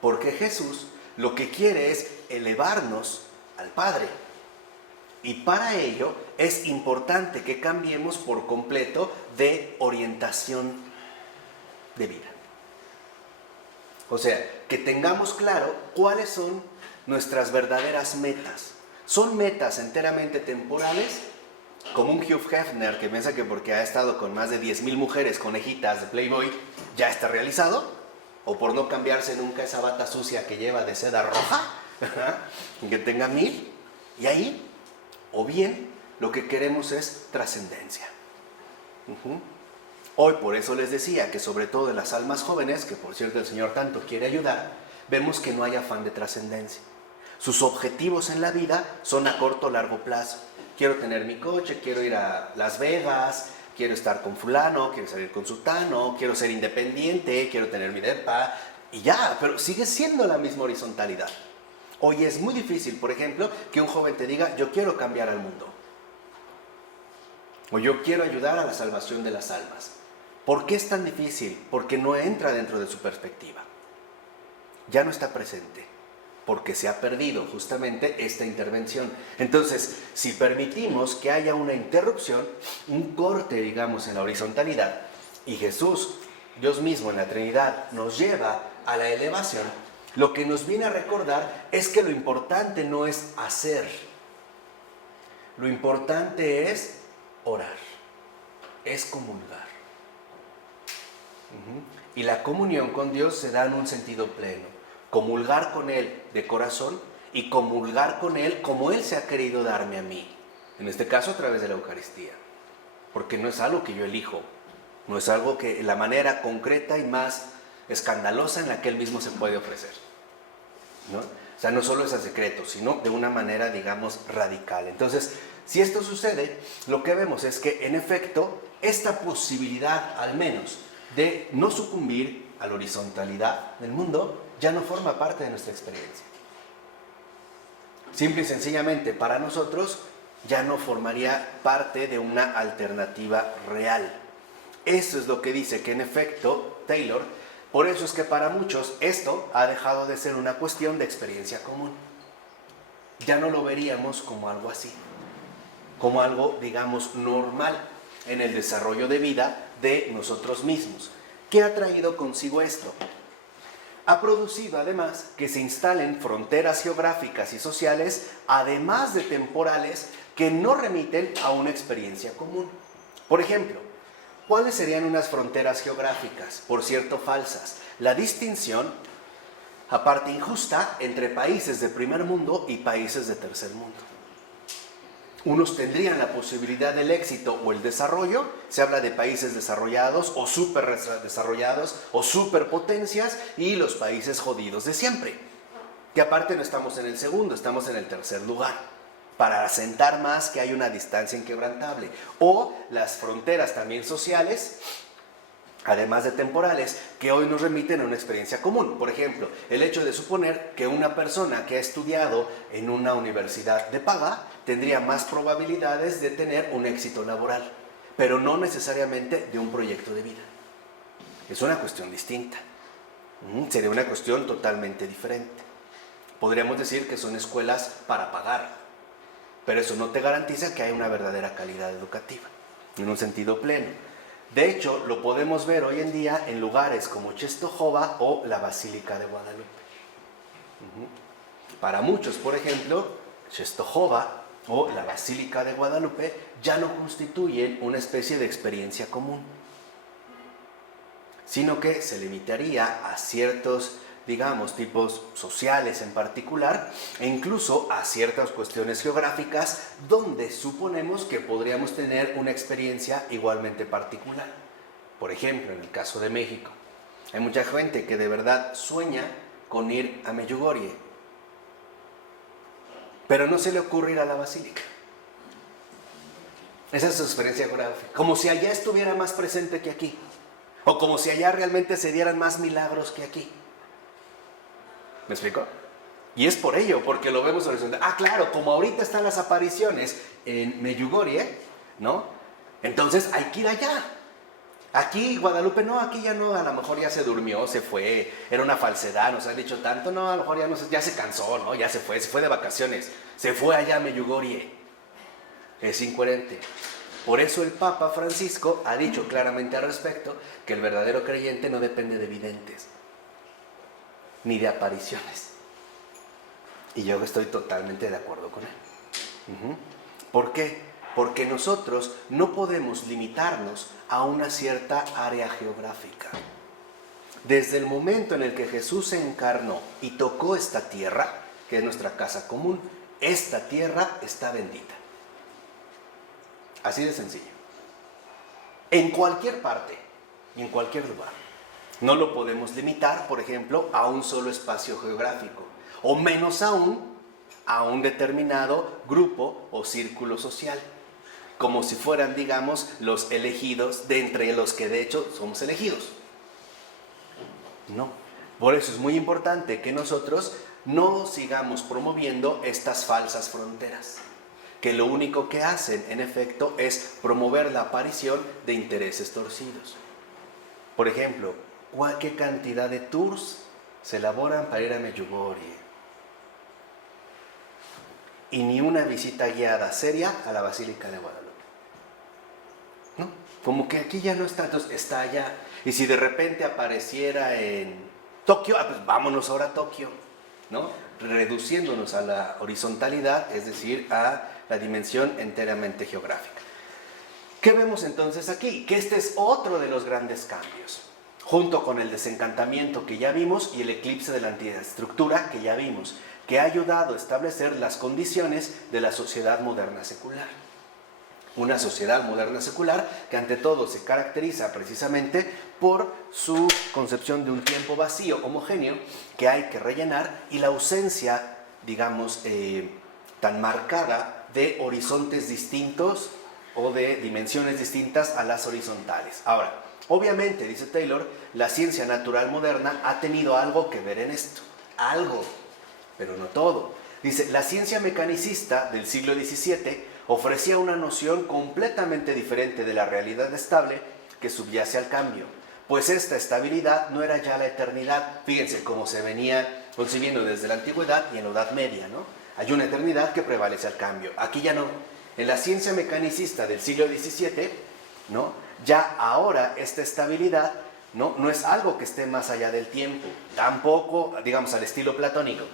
Porque Jesús lo que quiere es elevarnos al Padre. Y para ello es importante que cambiemos por completo de orientación de vida. O sea, que tengamos claro cuáles son nuestras verdaderas metas. ¿Son metas enteramente temporales? Como un Hugh Hefner que piensa que porque ha estado con más de 10,000 mujeres conejitas de Playboy, ya está realizado. O por no cambiarse nunca esa bata sucia que lleva de seda roja, que tenga 1,000. Y ahí, o bien, lo que queremos es trascendencia. Hoy por eso les decía que sobre todo en las almas jóvenes, que por cierto el Señor tanto quiere ayudar, vemos que no hay afán de trascendencia. Sus objetivos en la vida son a corto o largo plazo. Quiero tener mi coche, quiero ir a Las Vegas, quiero estar con fulano, quiero salir con sultano, quiero ser independiente, quiero tener mi depa, y ya, pero sigue siendo la misma horizontalidad. Hoy es muy difícil, por ejemplo, que un joven te diga, yo quiero cambiar al mundo. O yo quiero ayudar a la salvación de las almas. ¿Por qué es tan difícil? Porque no entra dentro de su perspectiva. Ya no está presente. Porque se ha perdido justamente esta intervención. Entonces, si permitimos que haya una interrupción, un corte, digamos, en la horizontalidad, y Jesús, Dios mismo en la Trinidad, nos lleva a la elevación, lo que nos viene a recordar es que lo importante no es hacer. Lo importante es orar, es comulgar. Y la comunión con Dios se da en un sentido pleno. Comulgar con Él de corazón y comulgar con Él como Él se ha querido darme a mí. En este caso a través de la Eucaristía. Porque no es algo que yo elijo. No es algo que la manera concreta y más escandalosa en la que Él mismo se puede ofrecer, ¿no? O sea, no solo es a secreto, sino de una manera, digamos, radical. Entonces, si esto sucede, lo que vemos es que, en efecto, esta posibilidad, al menos, de no sucumbir a la horizontalidad del mundo, ya no forma parte de nuestra experiencia. Simple y sencillamente, para nosotros, ya no formaría parte de una alternativa real. Eso es lo que dice que, en efecto, Taylor, por eso es que para muchos esto ha dejado de ser una cuestión de experiencia común. Ya no lo veríamos como algo así, como algo, digamos, normal en el desarrollo de vida de nosotros mismos. ¿Qué ha traído consigo esto? Ha producido además que se instalen fronteras geográficas y sociales, además de temporales, que no remiten a una experiencia común. Por ejemplo, ¿cuáles serían unas fronteras geográficas? Por cierto, falsas. La distinción aparte injusta, entre países de primer mundo y países de tercer mundo. Unos tendrían la posibilidad del éxito o el desarrollo, se habla de países desarrollados o súper desarrollados o superpotencias, y los países jodidos de siempre, que aparte no estamos en el segundo, estamos en el tercer lugar, para asentar más que hay una distancia inquebrantable. O las fronteras también sociales, además de temporales, que hoy nos remiten a una experiencia común. Por ejemplo, el hecho de suponer que una persona que ha estudiado en una universidad de paga tendría más probabilidades de tener un éxito laboral, pero no necesariamente de un proyecto de vida. Es una cuestión distinta. Sería una cuestión totalmente diferente. Podríamos decir que son escuelas para pagar, pero eso no te garantiza que haya una verdadera calidad educativa, en un sentido pleno. De hecho, lo podemos ver hoy en día en lugares como Czestochowa o la Basílica de Guadalupe. Para muchos, por ejemplo, Czestochowa o la Basílica de Guadalupe ya no constituyen una especie de experiencia común, sino que se limitaría a ciertos, digamos, tipos sociales en particular, e incluso a ciertas cuestiones geográficas donde suponemos que podríamos tener una experiencia igualmente particular. Por ejemplo, en el caso de México, hay mucha gente que de verdad sueña con ir a Medjugorje, pero no se le ocurre ir a la Basílica. Esa es su experiencia geográfica, como si allá estuviera más presente que aquí, o como si allá realmente se dieran más milagros que aquí. ¿Me explico? Y es por ello, porque lo vemos horizontal. Ah, claro, como ahorita están las apariciones en Medjugorje, ¿no? Entonces hay que ir allá. Aquí, Guadalupe, no, aquí ya no, a lo mejor ya se durmió, se fue, era una falsedad, nos han dicho tanto, no, a lo mejor ya, no, ya se cansó, ¿no? Ya se fue de vacaciones, se fue allá a Medjugorje. Es incoherente. Por eso el Papa Francisco ha dicho claramente al respecto que el verdadero creyente no depende de videntes, ni de apariciones. Y yo estoy totalmente de acuerdo con él. ¿Por qué? Porque nosotros no podemos limitarnos a una cierta área geográfica. Desde el momento en el que Jesús se encarnó y tocó esta tierra, que es nuestra casa común, esta tierra está bendita. Así de sencillo. En cualquier parte y en cualquier lugar. No lo podemos limitar, por ejemplo, a un solo espacio geográfico, o menos aún a un determinado grupo o círculo social, como si fueran, digamos, los elegidos de entre los que de hecho somos elegidos. No. Por eso es muy importante que nosotros no sigamos promoviendo estas falsas fronteras, que lo único que hacen, en efecto, es promover la aparición de intereses torcidos. Por ejemplo, ¿qué cantidad de tours se elaboran para ir a Medjugorje? Y ni una visita guiada seria a la Basílica de Guadalupe. ¿No? Como que aquí ya no está, entonces está allá. Y si de repente apareciera en Tokio, pues vámonos ahora a Tokio, ¿no? Reduciéndonos a la horizontalidad, es decir, a la dimensión enteramente geográfica. ¿Qué vemos entonces aquí? Que este es otro de los grandes cambios, junto con el desencantamiento que ya vimos y el eclipse de la antiestructura que ya vimos, que ha ayudado a establecer las condiciones de la sociedad moderna secular. Una sociedad moderna secular que ante todo se caracteriza precisamente por su concepción de un tiempo vacío, homogéneo, que hay que rellenar, y la ausencia, digamos, tan marcada de horizontes distintos o de dimensiones distintas a las horizontales. Ahora, obviamente, dice Taylor, la ciencia natural moderna ha tenido algo que ver en esto, algo, pero no todo. Dice, la ciencia mecanicista del siglo XVII ofrecía una noción completamente diferente de la realidad estable que subyace al cambio, pues esta estabilidad no era ya la eternidad. Fíjense cómo se venía concibiendo desde la antigüedad y en la Edad Media, ¿no? Hay una eternidad que prevalece al cambio. Aquí ya no. En la ciencia mecanicista del siglo XVII, ¿no? Ya ahora esta estabilidad no es algo que esté más allá del tiempo, tampoco, digamos, al estilo platónico,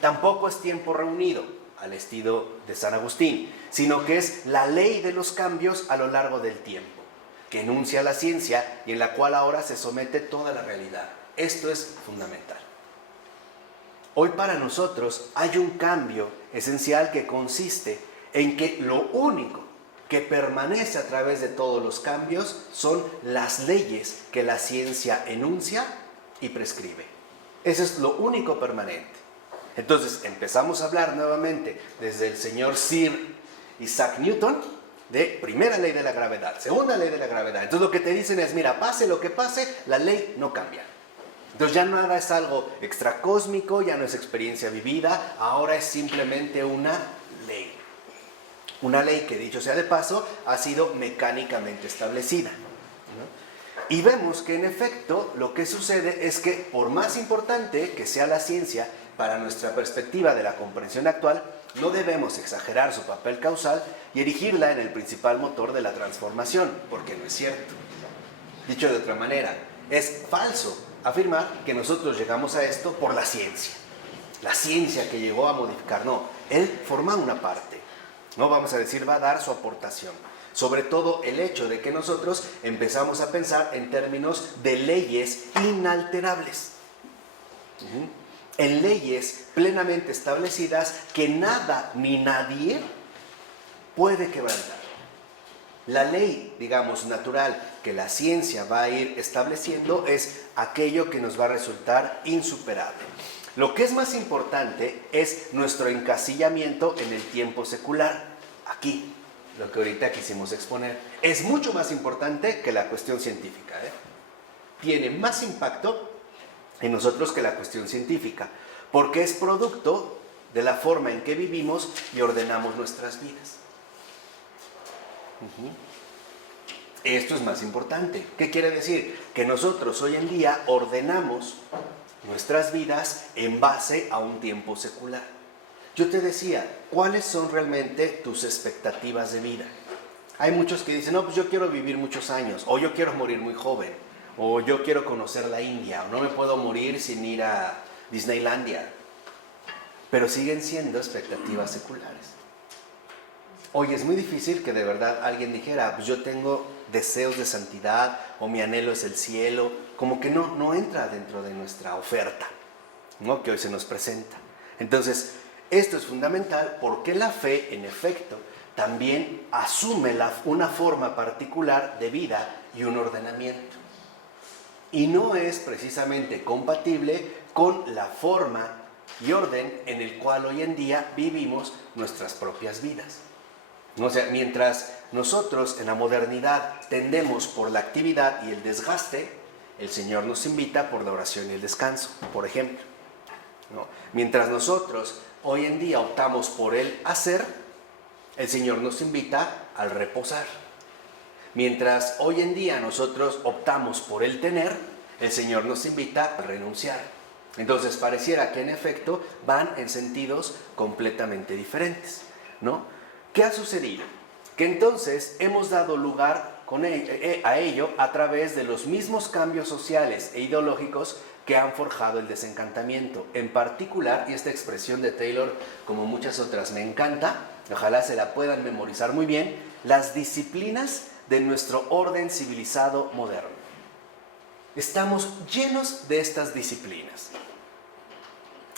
tampoco es tiempo reunido, al estilo de San Agustín, sino que es la ley de los cambios a lo largo del tiempo, que enuncia la ciencia y en la cual ahora se somete toda la realidad. Esto es fundamental. Hoy para nosotros hay un cambio esencial que consiste en que lo único que permanece a través de todos los cambios son las leyes que la ciencia enuncia y prescribe. Eso es lo único permanente. Entonces empezamos a hablar nuevamente desde el señor Sir Isaac Newton de primera ley de la gravedad, segunda ley de la gravedad. Entonces lo que te dicen es, mira, pase lo que pase, la ley no cambia. Entonces ya nada es algo extracósmico, ya no es experiencia vivida, ahora es simplemente una ley. Una ley que, dicho sea de paso, ha sido mecánicamente establecida, ¿no? Y vemos que en efecto lo que sucede es que por más importante que sea la ciencia para nuestra perspectiva de la comprensión actual, no debemos exagerar su papel causal y erigirla en el principal motor de la transformación, porque no es cierto. Dicho de otra manera, es falso afirmar que nosotros llegamos a esto por la ciencia que llegó a modificar. No, él forma una parte, no vamos a decir va a dar su aportación, sobre todo el hecho de que nosotros empezamos a pensar en términos de leyes inalterables, en leyes plenamente establecidas que nada ni nadie puede quebrantar. La ley, digamos, natural que la ciencia va a ir estableciendo es aquello que nos va a resultar insuperable. Lo que es más importante es nuestro encasillamiento en el tiempo secular. Aquí, lo que ahorita quisimos exponer, es mucho más importante que la cuestión científica, ¿eh? Tiene más impacto en nosotros que la cuestión científica, porque es producto de la forma en que vivimos y ordenamos nuestras vidas. Esto es más importante. ¿Qué quiere decir? Que nosotros hoy en día ordenamos nuestras vidas en base a un tiempo secular. Yo te decía, ¿cuáles son realmente tus expectativas de vida? Hay muchos que dicen, no, pues yo quiero vivir muchos años, o yo quiero morir muy joven, o yo quiero conocer la India, o no me puedo morir sin ir a Disneylandia. Pero siguen siendo expectativas seculares. Hoy es muy difícil que de verdad alguien dijera, pues yo tengo deseos de santidad o mi anhelo es el cielo, como que no entra dentro de nuestra oferta, ¿no?, que hoy se nos presenta. Entonces, esto es fundamental porque la fe, en efecto, también asume una forma particular de vida y un ordenamiento. Y no es precisamente compatible con la forma y orden en el cual hoy en día vivimos nuestras propias vidas. O sea, mientras nosotros en la modernidad tendemos por la actividad y el desgaste, el Señor nos invita por la oración y el descanso, por ejemplo, ¿no? Mientras nosotros hoy en día optamos por el hacer, el Señor nos invita al reposar. Mientras hoy en día nosotros optamos por el tener, el Señor nos invita a renunciar. Entonces pareciera que en efecto van en sentidos completamente diferentes, ¿no? ¿Qué ha sucedido? Que entonces hemos dado lugar a ello a través de los mismos cambios sociales e ideológicos que han forjado el desencantamiento. En particular, y esta expresión de Taylor, como muchas otras, me encanta, ojalá se la puedan memorizar muy bien, las disciplinas de nuestro orden civilizado moderno. Estamos llenos de estas disciplinas,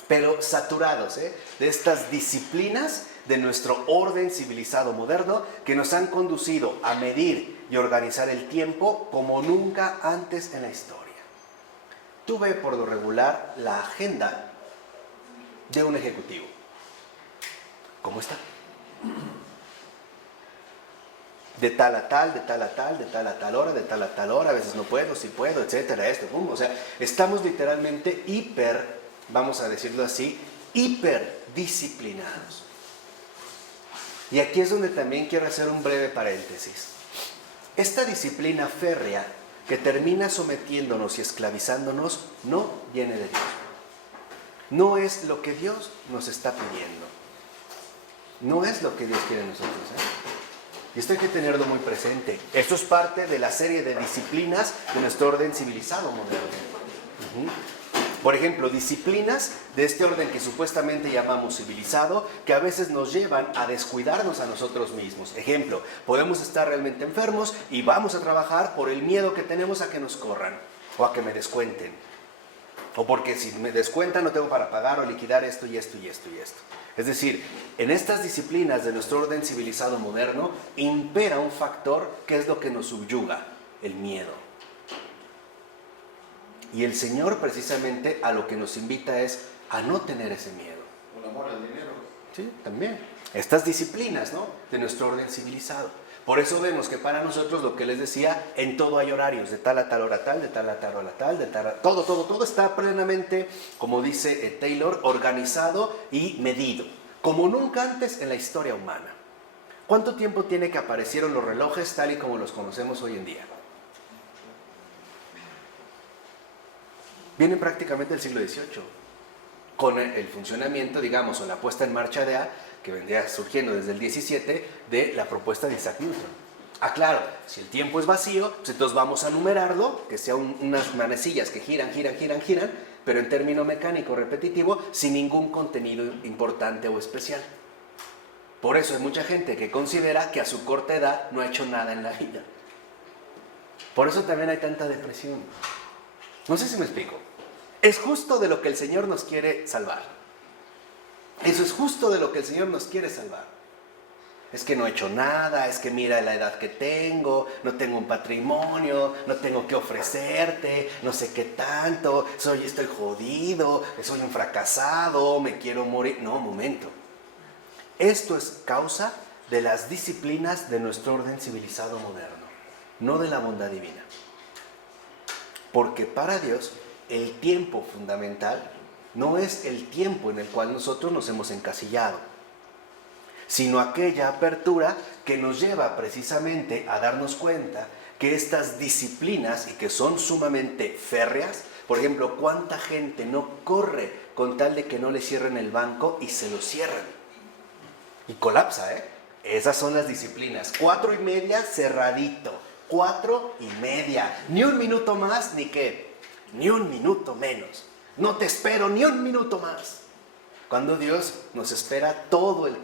pero saturados, de estas disciplinas de nuestro orden civilizado moderno que nos han conducido a medir y organizar el tiempo como nunca antes en la historia. Tú ve por lo regular la agenda de un ejecutivo. ¿Cómo está? De tal a tal, de tal a tal, de tal a tal hora, de tal a tal hora, a veces no puedo, sí puedo, etcétera, esto, pum. O sea, estamos literalmente vamos a decirlo así, hiperdisciplinados. Y aquí es donde también quiero hacer un breve paréntesis. Esta disciplina férrea que termina sometiéndonos y esclavizándonos no viene de Dios. No es lo que Dios nos está pidiendo. No es lo que Dios quiere de nosotros, Y esto hay que tenerlo muy presente. Esto es parte de la serie de disciplinas de nuestro orden civilizado moderno. Por ejemplo, disciplinas de este orden que supuestamente llamamos civilizado, que a veces nos llevan a descuidarnos a nosotros mismos. Ejemplo, podemos estar realmente enfermos y vamos a trabajar por el miedo que tenemos a que nos corran o a que me descuenten. O porque si me descuentan no tengo para pagar o liquidar esto y esto y esto y esto. Es decir, en estas disciplinas de nuestro orden civilizado moderno impera un factor que es lo que nos subyuga, el miedo. Y el Señor precisamente a lo que nos invita es a no tener ese miedo. El amor al dinero. Sí, también. Estas disciplinas, ¿no?, de nuestro orden civilizado. Por eso vemos que para nosotros, lo que les decía, en todo hay horarios, de tal a tal hora tal, de tal a tal hora tal, de tal a... Todo está plenamente, como dice Taylor, organizado y medido, como nunca antes en la historia humana. ¿Cuánto tiempo tiene que aparecieron los relojes tal y como los conocemos hoy en día? Vienen prácticamente del siglo XVIII, con el funcionamiento, digamos, o la puesta en marcha que vendría surgiendo desde el 17, de la propuesta de Isaac Newton. Claro, si el tiempo es vacío, pues entonces vamos a numerarlo, que sea unas manecillas que giran, pero en término mecánico repetitivo, sin ningún contenido importante o especial. Por eso hay mucha gente que considera que a su corta edad no ha hecho nada en la vida. Por eso también hay tanta depresión. No sé si me explico. Es justo de lo que el Señor nos quiere salvar. Eso es justo de lo que el Señor nos quiere salvar. Es que no he hecho nada, es que mira la edad que tengo, no tengo un patrimonio, no tengo que ofrecerte, no sé qué tanto, estoy jodido, soy un fracasado, me quiero morir. No, momento. Esto es causa de las disciplinas de nuestro orden civilizado moderno, no de la bondad divina. Porque para Dios el tiempo fundamental no es el tiempo en el cual nosotros nos hemos encasillado, sino aquella apertura que nos lleva precisamente a darnos cuenta que estas disciplinas, y que son sumamente férreas, por ejemplo, ¿cuánta gente no corre con tal de que no le cierren el banco y se lo cierran? Y colapsa, ¿eh? Esas son las disciplinas. 4:30 cerradito, 4:30. Ni un minuto más, ni qué, ni un minuto menos. No te espero ni un minuto más. Cuando Dios nos espera todo el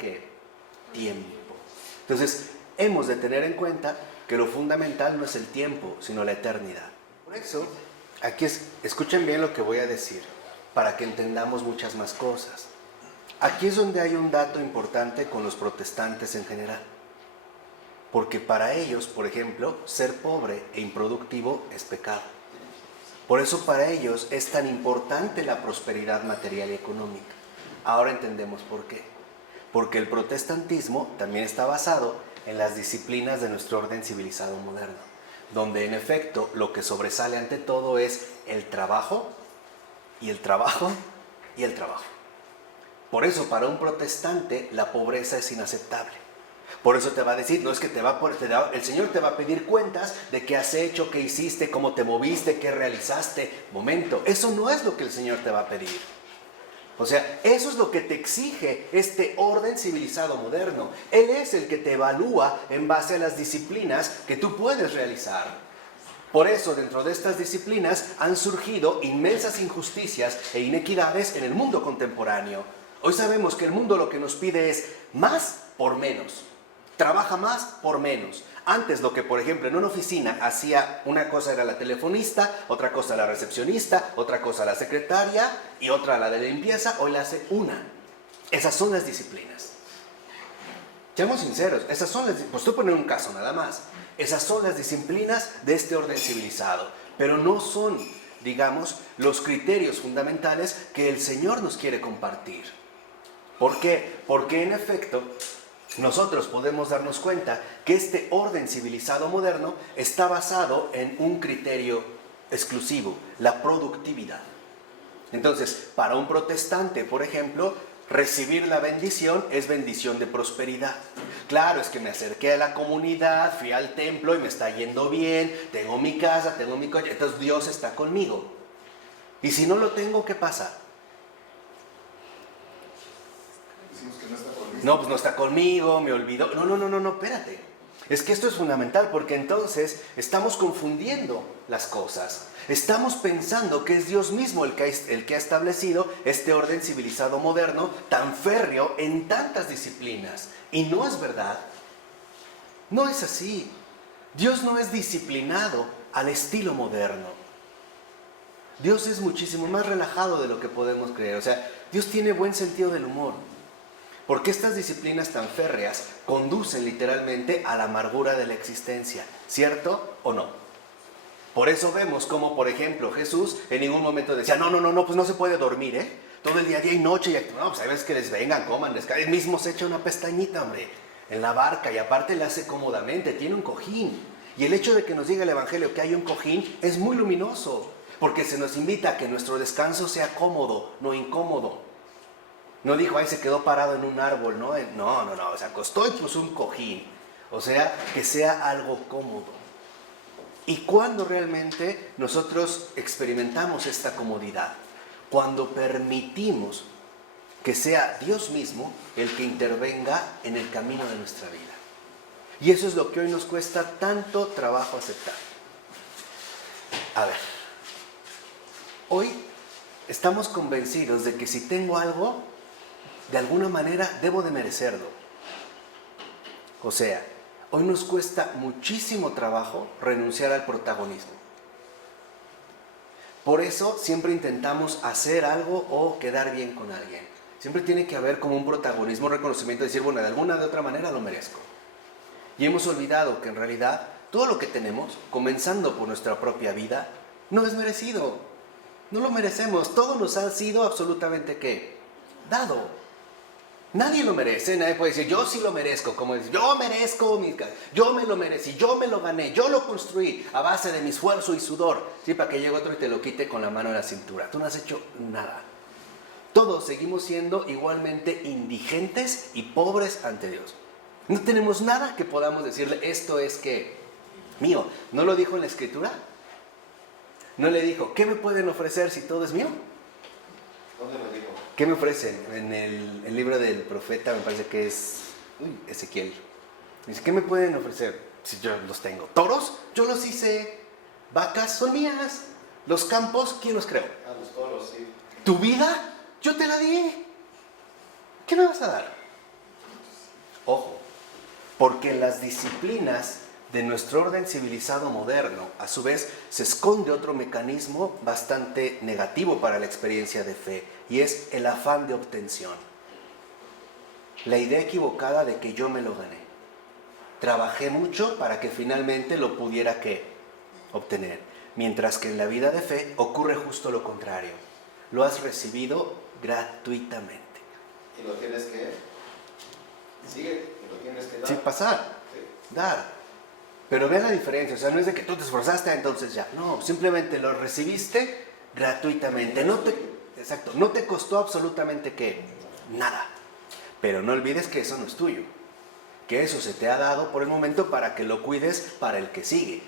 tiempo. Entonces, hemos de tener en cuenta que lo fundamental no es el tiempo, sino la eternidad. Por eso, escuchen bien lo que voy a decir, para que entendamos muchas más cosas. Aquí es donde hay un dato importante con los protestantes en general. Porque para ellos, por ejemplo, ser pobre e improductivo es pecado. Por eso para ellos es tan importante la prosperidad material y económica. Ahora entendemos por qué. Porque el protestantismo también está basado en las disciplinas de nuestro orden civilizado moderno, donde en efecto lo que sobresale ante todo es el trabajo y el trabajo y el trabajo. Por eso para un protestante la pobreza es inaceptable. Por eso te va a decir, no es que el Señor te va a pedir cuentas de qué has hecho, qué hiciste, cómo te moviste, qué realizaste. Momento, eso no es lo que el Señor te va a pedir. O sea, eso es lo que te exige este orden civilizado moderno. Él es el que te evalúa en base a las disciplinas que tú puedes realizar. Por eso, dentro de estas disciplinas han surgido inmensas injusticias e inequidades en el mundo contemporáneo. Hoy sabemos que el mundo lo que nos pide es más por menos. Trabaja más por menos. Antes lo que, por ejemplo, en una oficina hacía una cosa era la telefonista, otra cosa la recepcionista, otra cosa la secretaria y otra la de limpieza, hoy la hace una. Esas son las disciplinas. Seamos sinceros, pues tú pones un caso nada más. Esas son las disciplinas de este orden civilizado, pero no son, digamos, los criterios fundamentales que el Señor nos quiere compartir. ¿Por qué? Porque en efecto nosotros podemos darnos cuenta que este orden civilizado moderno está basado en un criterio exclusivo, la productividad. Entonces, para un protestante, por ejemplo, recibir la bendición es bendición de prosperidad. Claro, es que me acerqué a la comunidad, fui al templo y me está yendo bien, tengo mi casa, tengo mi coche, entonces Dios está conmigo. Y si no lo tengo, ¿qué pasa? No, pues no está conmigo, me olvidó. No, espérate. Es que esto es fundamental porque entonces estamos confundiendo las cosas. Estamos pensando que es Dios mismo el que ha establecido este orden civilizado moderno tan férreo en tantas disciplinas. Y no es verdad. No es así. Dios no es disciplinado al estilo moderno. Dios es muchísimo más relajado de lo que podemos creer. O sea, Dios tiene buen sentido del humor. Porque estas disciplinas tan férreas conducen literalmente a la amargura de la existencia. ¿Cierto o no? Por eso vemos como, por ejemplo, Jesús en ningún momento decía, no, pues no se puede dormir, ¿eh? Todo el día y noche. No, pues hay veces que les vengan, coman, descansen. Él mismo se echa una pestañita, hombre, en la barca, y aparte la hace cómodamente, tiene un cojín. Y el hecho de que nos diga el Evangelio que hay un cojín es muy luminoso, porque se nos invita a que nuestro descanso sea cómodo, no incómodo. No dijo, se quedó parado en un árbol, ¿no? No, se acostó y puso un cojín. O sea, que sea algo cómodo. ¿Y cuándo realmente nosotros experimentamos esta comodidad? Cuando permitimos que sea Dios mismo el que intervenga en el camino de nuestra vida. Y eso es lo que hoy nos cuesta tanto trabajo aceptar. A ver, hoy estamos convencidos de que si tengo algo, de alguna manera debo de merecerlo. O sea, hoy nos cuesta muchísimo trabajo renunciar al protagonismo. Por eso siempre intentamos hacer algo o quedar bien con alguien. Siempre tiene que haber como un protagonismo, un reconocimiento, de decir, bueno, de alguna de otra manera lo merezco. Y hemos olvidado que en realidad todo lo que tenemos, comenzando por nuestra propia vida, no es merecido. No lo merecemos. Todo nos ha sido absolutamente ¿qué? Dado. Nadie lo merece, nadie puede decir, yo sí lo merezco, como decir, yo merezco, yo me lo merecí, yo me lo gané, yo lo construí a base de mi esfuerzo y sudor, ¿sí? Para que llegue otro y te lo quite con la mano en la cintura. Tú no has hecho nada. Todos seguimos siendo igualmente indigentes y pobres ante Dios. No tenemos nada que podamos decirle, esto es que mío. ¿No lo dijo en la Escritura? ¿No le dijo, qué me pueden ofrecer si todo es mío? ¿Dónde lo dijo? ¿Qué me ofrecen? En el libro del profeta, me parece que es Ezequiel. Dice, ¿qué me pueden ofrecer si yo los tengo? ¿Toros? Yo los hice. ¿Vacas? Son mías. ¿Los campos? ¿Quién los creó? Los toros, sí. ¿Tu vida? Yo te la di. ¿Qué me vas a dar? Ojo, porque en las disciplinas de nuestro orden civilizado moderno, a su vez, se esconde otro mecanismo bastante negativo para la experiencia de fe, y es el afán de obtención. La idea equivocada de que yo me lo gané. Trabajé mucho para que finalmente lo pudiera ¿qué? Obtener. Mientras que en la vida de fe ocurre justo lo contrario. Lo has recibido gratuitamente. Y lo tienes que... Sigue, y lo tienes que dar. Sin pasar. Sí. Dar. Pero ve la diferencia, o sea, no es de que tú te esforzaste, entonces ya. No, simplemente lo recibiste gratuitamente. Exacto, no te costó absolutamente ¿qué? Nada. Pero no olvides que eso no es tuyo. Que eso se te ha dado por el momento para que lo cuides para el que sigue.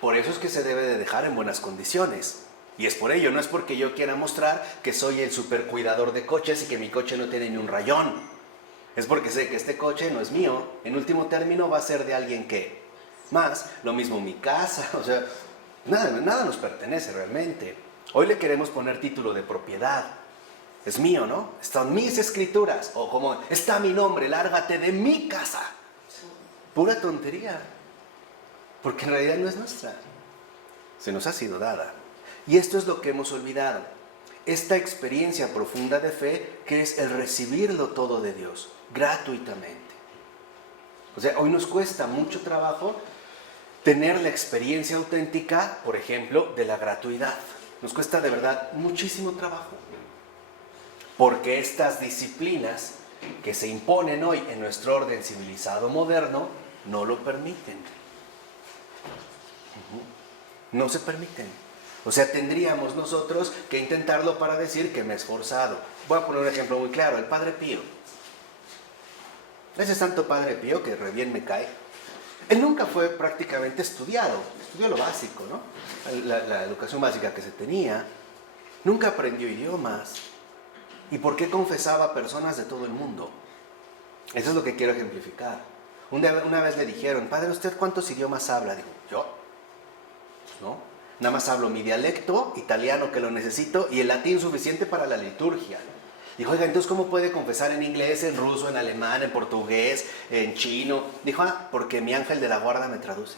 Por eso es que se debe de dejar en buenas condiciones. Y es por ello, no es porque yo quiera mostrar que soy el supercuidador de coches y que mi coche no tiene ni un rayón. Es porque sé que este coche no es mío. En último término va a ser de alguien que... Más, lo mismo mi casa, o sea, nada nos pertenece realmente. Hoy le queremos poner título de propiedad. Es mío, ¿no? Están mis escrituras. O como, está mi nombre, lárgate de mi casa. Pura tontería. Porque en realidad no es nuestra. Se nos ha sido dada. Y esto es lo que hemos olvidado. Esta experiencia profunda de fe, que es el recibirlo todo de Dios, gratuitamente. O sea, hoy nos cuesta mucho trabajo tener la experiencia auténtica, por ejemplo, de la gratuidad. Nos cuesta de verdad muchísimo trabajo. Porque estas disciplinas que se imponen hoy en nuestro orden civilizado moderno no lo permiten. No se permiten. O sea, tendríamos nosotros que intentarlo para decir que me he esforzado. Voy a poner un ejemplo muy claro, el Padre Pío. Ese santo Padre Pío que re bien me cae. Él nunca fue prácticamente estudiado, estudió lo básico, ¿no? La educación básica que se tenía. Nunca aprendió idiomas. ¿Y por qué confesaba a personas de todo el mundo? Eso es lo que quiero ejemplificar. Una vez le dijeron, Padre, ¿usted cuántos idiomas habla? Digo, ¿yo? Pues no. Nada más hablo mi dialecto italiano que lo necesito y el latín suficiente para la liturgia. Dijo, oiga, entonces ¿cómo puede confesar en inglés, en ruso, en alemán, en portugués, en chino? Dijo, porque mi ángel de la guarda me traduce.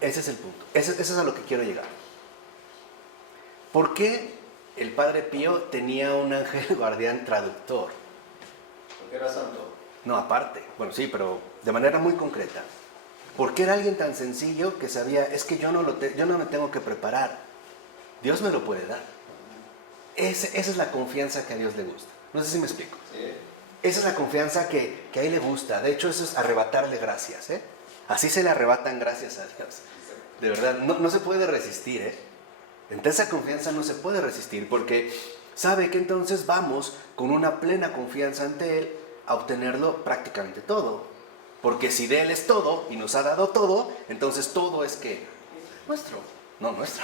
Ese es el punto. Ese es a lo que quiero llegar. ¿Por qué el Padre Pío tenía un ángel guardián traductor? Porque era santo. No, aparte. Bueno, sí, pero de manera muy concreta. Porque era alguien tan sencillo que sabía, es que yo no me tengo que preparar. Dios me lo puede dar. Esa es la confianza que a Dios le gusta. No sé si me explico. Sí. Esa es la confianza que a Él le gusta. De hecho, eso es arrebatarle gracias. Así se le arrebatan gracias a Dios. De verdad, no se puede resistir. Entre esa confianza no se puede resistir porque sabe que entonces vamos con una plena confianza ante Él a obtenerlo prácticamente todo. Porque si de Él es todo y nos ha dado todo, entonces todo es que nuestro, no nuestro.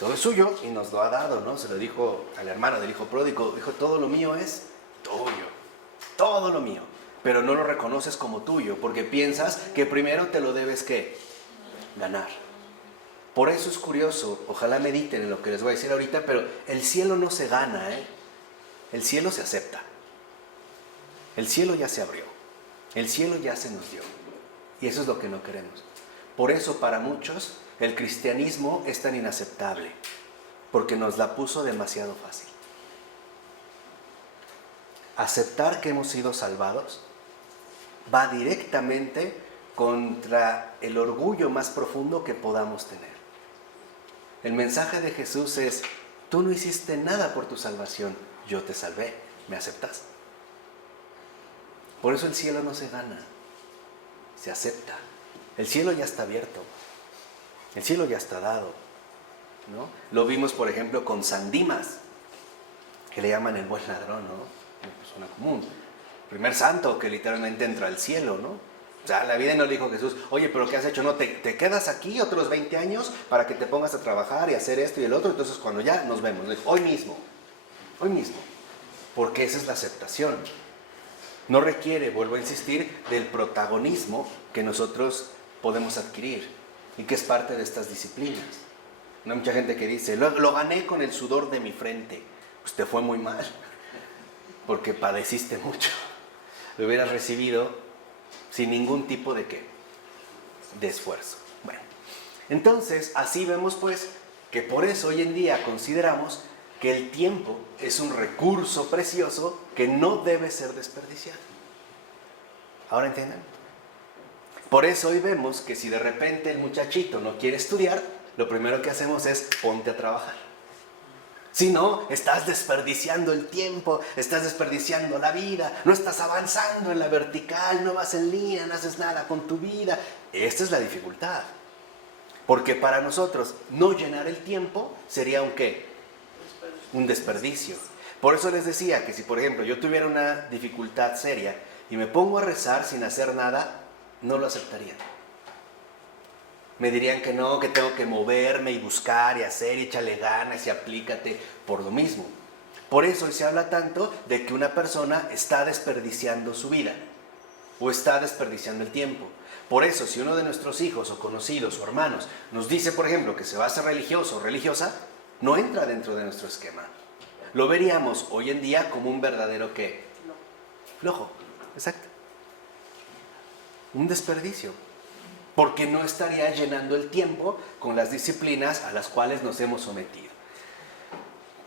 Todo es suyo y nos lo ha dado, ¿no? Se lo dijo al hermano del hijo pródigo, dijo, todo lo mío es tuyo, todo lo mío. Pero no lo reconoces como tuyo porque piensas que primero te lo debes, ¿qué? Ganar. Por eso es curioso, ojalá mediten en lo que les voy a decir ahorita, pero el cielo no se gana, el cielo se acepta. El cielo ya se abrió, el cielo ya se nos dio. Y eso es lo que no queremos. Por eso para muchos el cristianismo es tan inaceptable, porque nos la puso demasiado fácil. Aceptar que hemos sido salvados va directamente contra el orgullo más profundo que podamos tener. El mensaje de Jesús es, tú no hiciste nada por tu salvación, yo te salvé, ¿me aceptas? Por eso el cielo no se gana, se acepta. El cielo ya está abierto, el cielo ya está dado, ¿no? Lo vimos, por ejemplo, con San Dimas, que le llaman el buen ladrón, ¿no? Una persona común. Primer santo que literalmente entra al cielo, ¿no? O sea, la vida no le dijo a Jesús, oye, pero ¿qué has hecho? No, te quedas aquí otros 20 años para que te pongas a trabajar y hacer esto y el otro, entonces cuando ya nos vemos, le dijo, hoy mismo, porque esa es la aceptación. No requiere, vuelvo a insistir, del protagonismo que nosotros podemos adquirir y que es parte de estas disciplinas. No hay mucha gente que dice, lo gané con el sudor de mi frente. Pues te fue muy mal, porque padeciste mucho. Lo hubieras recibido sin ningún tipo de ¿qué? De esfuerzo. Bueno, entonces así vemos pues que por eso hoy en día consideramos que el tiempo es un recurso precioso que no debe ser desperdiciado. ¿Ahora entienden? Por eso hoy vemos que si de repente el muchachito no quiere estudiar, lo primero que hacemos es ponte a trabajar. Si no, estás desperdiciando el tiempo, estás desperdiciando la vida, no estás avanzando en la vertical, no vas en línea, no haces nada con tu vida. Esta es la dificultad. Porque para nosotros no llenar el tiempo sería un ¿qué? Un desperdicio. Por eso les decía que si, por ejemplo, yo tuviera una dificultad seria y me pongo a rezar sin hacer nada, no lo aceptaría. Me dirían que no, que tengo que moverme y buscar y hacer y échale ganas y aplícate por lo mismo. Por eso hoy se habla tanto de que una persona está desperdiciando su vida o está desperdiciando el tiempo. Por eso si uno de nuestros hijos o conocidos o hermanos nos dice, por ejemplo, que se va a hacer religioso o religiosa, no entra dentro de nuestro esquema. Lo veríamos hoy en día como un verdadero ¿qué? Flojo. Exacto. Un desperdicio. Porque no estaría llenando el tiempo con las disciplinas a las cuales nos hemos sometido.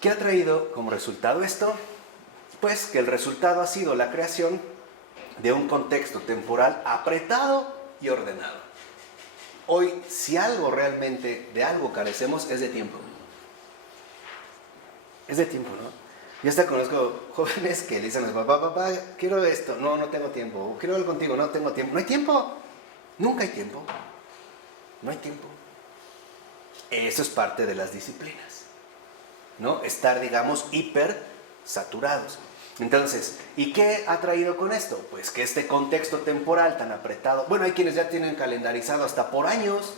¿Qué ha traído como resultado esto? Pues que el resultado ha sido la creación de un contexto temporal apretado y ordenado. Hoy, si algo realmente de algo carecemos, es de tiempo. Es de tiempo, ¿no? Yo hasta conozco jóvenes que le dicen a su papá, quiero esto, no tengo tiempo. Quiero algo contigo, no tengo tiempo. No hay tiempo. Nunca hay tiempo. No hay tiempo. Eso es parte de las disciplinas, ¿no? Estar, digamos, hiper saturados. Entonces, ¿y qué ha traído con esto? Pues que este contexto temporal tan apretado, bueno, hay quienes ya tienen calendarizado hasta por años.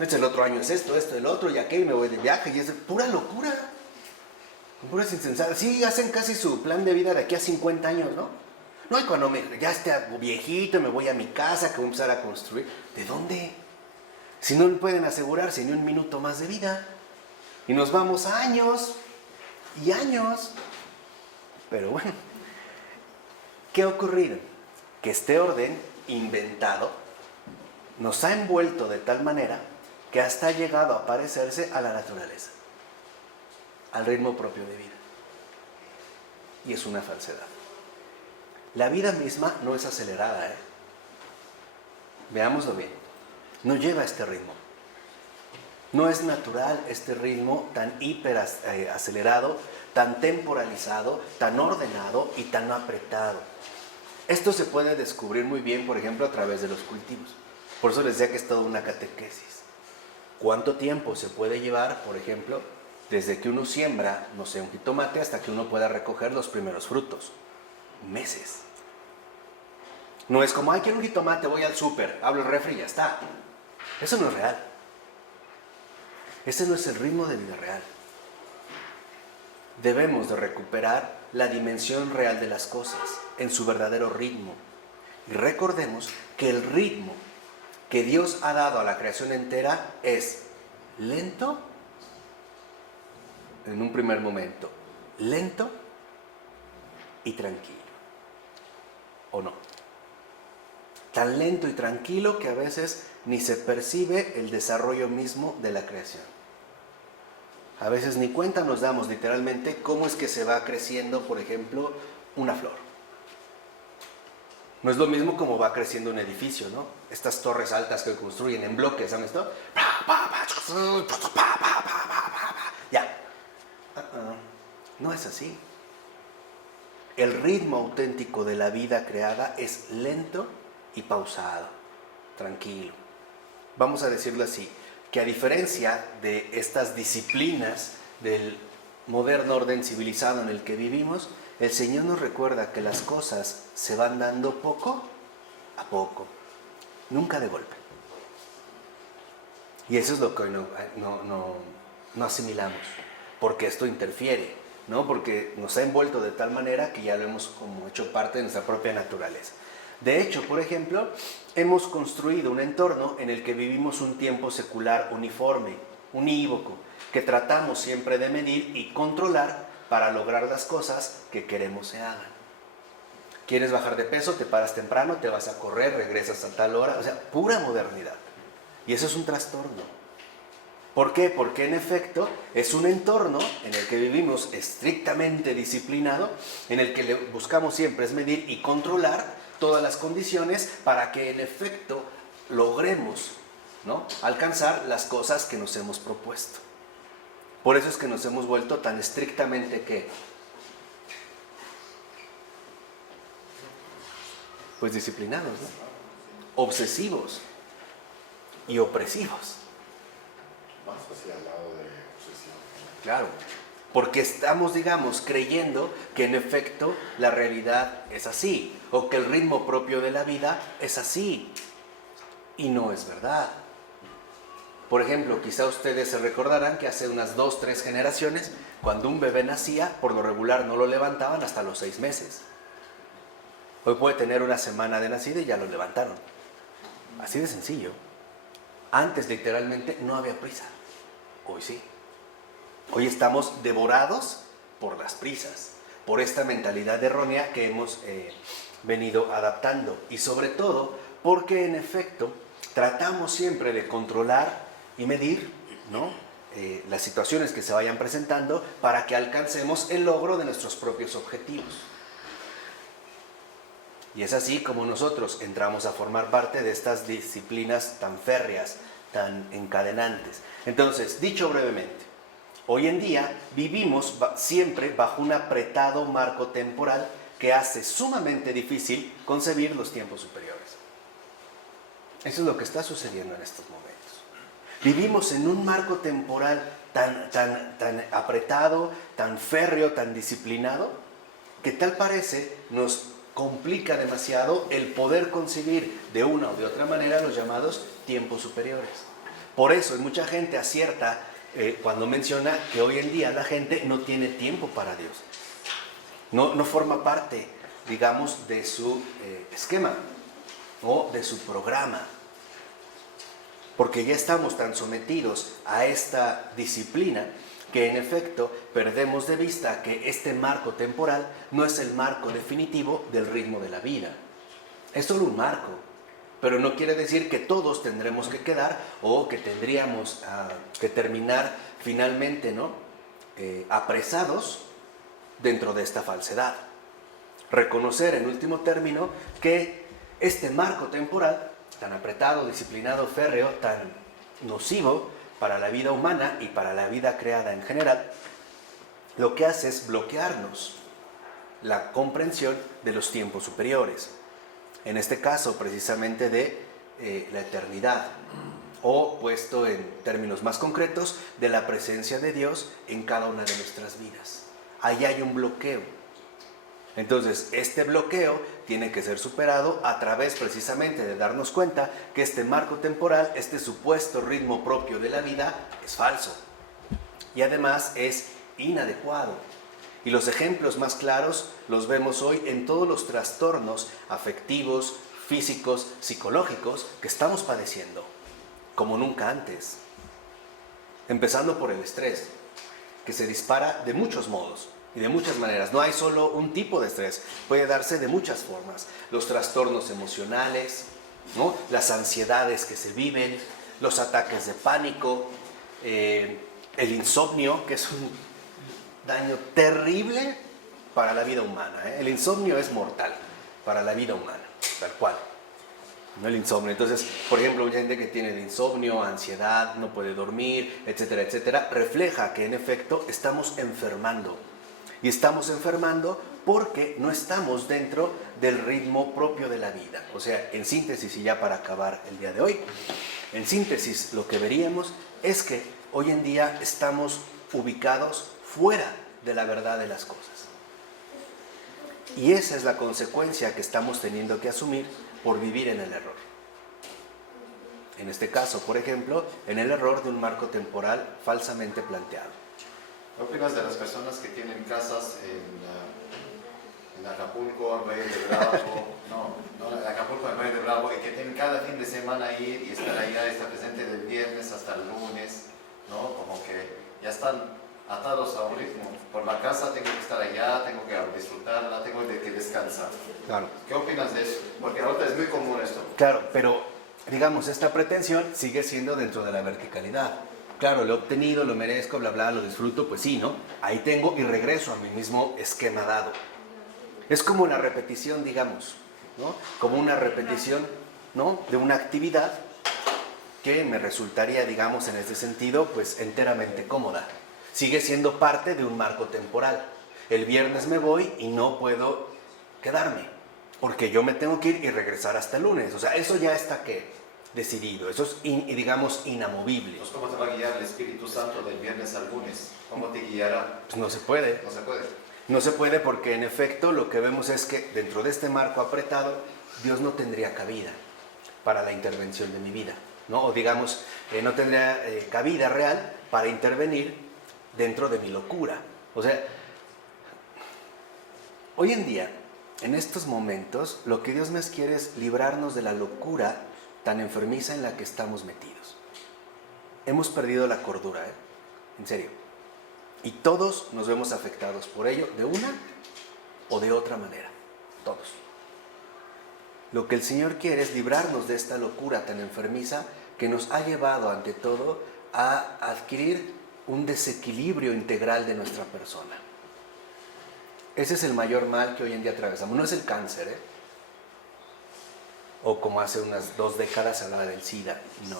El otro año es esto, el otro, y aquel, me voy de viaje, y es pura locura. Puras insensatas. Sí, hacen casi su plan de vida de aquí a 50 años, ¿no? No, y cuando ya esté viejito, me voy a mi casa, que voy a empezar a construir. ¿De dónde? Si no pueden asegurarse ni un minuto más de vida. Y nos vamos a años y años. Pero bueno, ¿qué ha ocurrido? Que este orden inventado nos ha envuelto de tal manera que hasta ha llegado a parecerse a la naturaleza. al ritmo propio de vida. Y es una falsedad. La vida misma no es acelerada, ¿eh? Veámoslo bien. No lleva este ritmo. No es natural este ritmo tan hiper acelerado, tan temporalizado, tan ordenado y tan apretado. Esto se puede descubrir muy bien, por ejemplo, a través de los cultivos. Por eso les decía que es toda una catequesis. ¿Cuánto tiempo se puede llevar, por ejemplo, desde que uno siembra, no sé, un jitomate hasta que uno pueda recoger los primeros frutos? Meses. No es como, ay, quiero un jitomate, voy al súper, abro el refri y ya está. Eso no es real. Ese no es el ritmo de vida real. Debemos de recuperar la dimensión real de las cosas en su verdadero ritmo. Y recordemos que el ritmo que Dios ha dado a la creación entera es lento, en un primer momento, lento y tranquilo. ¿O no? Tan lento y tranquilo que a veces ni se percibe el desarrollo mismo de la creación. A veces ni cuenta nos damos literalmente cómo es que se va creciendo, por ejemplo, una flor. No es lo mismo como va creciendo un edificio, ¿no? Estas torres altas que construyen en bloques, ¿saben esto? Ya. No es así. El ritmo auténtico de la vida creada es lento y pausado, tranquilo. Vamos a decirlo así, que a diferencia de estas disciplinas del moderno orden civilizado en el que vivimos, el Señor nos recuerda que las cosas se van dando poco a poco, nunca de golpe. Y eso es lo que hoy no asimilamos, porque esto interfiere, ¿no? Porque nos ha envuelto de tal manera que ya lo hemos como hecho parte de nuestra propia naturaleza. De hecho, por ejemplo, hemos construido un entorno en el que vivimos un tiempo secular uniforme, unívoco, que tratamos siempre de medir y controlar para lograr las cosas que queremos se hagan. ¿Quieres bajar de peso? Te paras temprano, te vas a correr, regresas a tal hora, o sea, pura modernidad. Y eso es un trastorno. ¿Por qué? Porque en efecto es un entorno en el que vivimos estrictamente disciplinado, en el que buscamos siempre es medir y controlar todas las condiciones para que en efecto logremos, ¿no?, alcanzar las cosas que nos hemos propuesto. Por eso es que nos hemos vuelto tan estrictamente ¿qué? Pues disciplinados, ¿no? Obsesivos y opresivos. Más hacia el lado de obsesión. Claro, porque estamos, digamos, creyendo que en efecto la realidad es así, o que el ritmo propio de la vida es así, y no es verdad. Por ejemplo, quizá ustedes se recordarán que hace unas 2, 3 generaciones, cuando un bebé nacía, por lo regular no lo levantaban hasta los 6 meses. Hoy puede tener una semana de nacido y ya lo levantaron. Así de sencillo. Antes literalmente no había prisa, hoy sí. Hoy estamos devorados por las prisas, por esta mentalidad errónea que hemos venido adaptando y sobre todo porque en efecto tratamos siempre de controlar y medir, ¿no?, las situaciones que se vayan presentando para que alcancemos el logro de nuestros propios objetivos. Y es así como nosotros entramos a formar parte de estas disciplinas tan férreas, tan encadenantes. Entonces, dicho brevemente, hoy en día vivimos siempre bajo un apretado marco temporal que hace sumamente difícil concebir los tiempos superiores. Eso es lo que está sucediendo en estos momentos. Vivimos en un marco temporal tan apretado, tan férreo, tan disciplinado, que tal parece nos complica demasiado el poder concebir de una o de otra manera los llamados tiempos superiores. Por eso mucha gente acierta cuando menciona que hoy en día la gente no tiene tiempo para Dios. No forma parte, digamos, de su esquema o de su programa. Porque ya estamos tan sometidos a esta disciplina que en efecto perdemos de vista que este marco temporal no es el marco definitivo del ritmo de la vida. Es solo un marco, pero no quiere decir que todos tendremos que quedar o que tendríamos que terminar finalmente, ¿no?, apresados dentro de esta falsedad. Reconocer, en último término, que este marco temporal, tan apretado, disciplinado, férreo, tan nocivo para la vida humana y para la vida creada en general, lo que hace es bloquearnos la comprensión de los tiempos superiores. En este caso, precisamente de la eternidad, o puesto en términos más concretos, de la presencia de Dios en cada una de nuestras vidas. Ahí hay un bloqueo. Entonces, este bloqueo tiene que ser superado a través precisamente de darnos cuenta que este marco temporal, este supuesto ritmo propio de la vida, es falso. Y además es inadecuado. Y los ejemplos más claros los vemos hoy en todos los trastornos afectivos, físicos, psicológicos que estamos padeciendo, como nunca antes. Empezando por el estrés, que se dispara de muchos modos y de muchas maneras. No hay solo un tipo de estrés, puede darse de muchas formas. Los trastornos emocionales, ¿no? Las ansiedades que se viven, los ataques de pánico, el insomnio, que es un daño terrible para la vida humana. El insomnio es mortal para la vida humana, tal cual. No el insomnio. Entonces, por ejemplo, mucha gente que tiene insomnio, ansiedad, no puede dormir, etcétera, etcétera, refleja que en efecto estamos enfermando. Y estamos enfermando porque no estamos dentro del ritmo propio de la vida. O sea, en síntesis, y ya para acabar el día de hoy, en síntesis lo que veríamos es que hoy en día estamos ubicados fuera de la verdad de las cosas. Y esa es la consecuencia que estamos teniendo que asumir por vivir en el error. En este caso, por ejemplo, en el error de un marco temporal falsamente planteado. ¿Qué opinas de las personas que tienen casas en Acapulco, en Valle de Bravo? No, en Acapulco, en Valle de Bravo, y que tienen cada fin de semana ir y estar allá, estar presente del viernes hasta el lunes, ¿no? Como que ya están atados a un ritmo. Por la casa tengo que estar allá, tengo que disfrutarla, tengo que descansar. Claro. ¿Qué opinas de eso? Porque ahora es muy común esto. Claro, pero digamos, esta pretensión sigue siendo dentro de la verticalidad. Claro, lo he obtenido, lo merezco, bla, bla, lo disfruto, pues sí, ¿no? Ahí tengo y regreso a mi mismo esquema dado. Es como la repetición, digamos, ¿no? Como una repetición, ¿no? De una actividad que me resultaría, digamos, en este sentido, pues enteramente cómoda. Sigue siendo parte de un marco temporal. El viernes me voy y no puedo quedarme, porque yo me tengo que ir y regresar hasta el lunes. O sea, eso ya está, ¿qué? Decidido. Eso es, digamos, inamovible. Pues, ¿cómo te va a guiar el Espíritu Santo del viernes al lunes? ¿Cómo te guiará? Pues no se puede. No se puede. No se puede porque, en efecto, lo que vemos es que dentro de este marco apretado, Dios no tendría cabida para la intervención de mi vida, ¿no? O digamos, no tendría cabida real para intervenir dentro de mi locura. O sea, hoy en día, en estos momentos, lo que Dios más quiere es librarnos de la locura tan enfermiza en la que estamos metidos. Hemos perdido la cordura, en serio. Y todos nos vemos afectados por ello, de una o de otra manera. Todos. Lo que el Señor quiere es librarnos de esta locura tan enfermiza que nos ha llevado, ante todo, a adquirir un desequilibrio integral de nuestra persona. Ese es el mayor mal que hoy en día atravesamos. No es el cáncer, o como hace unas 2 décadas se hablaba del SIDA. No.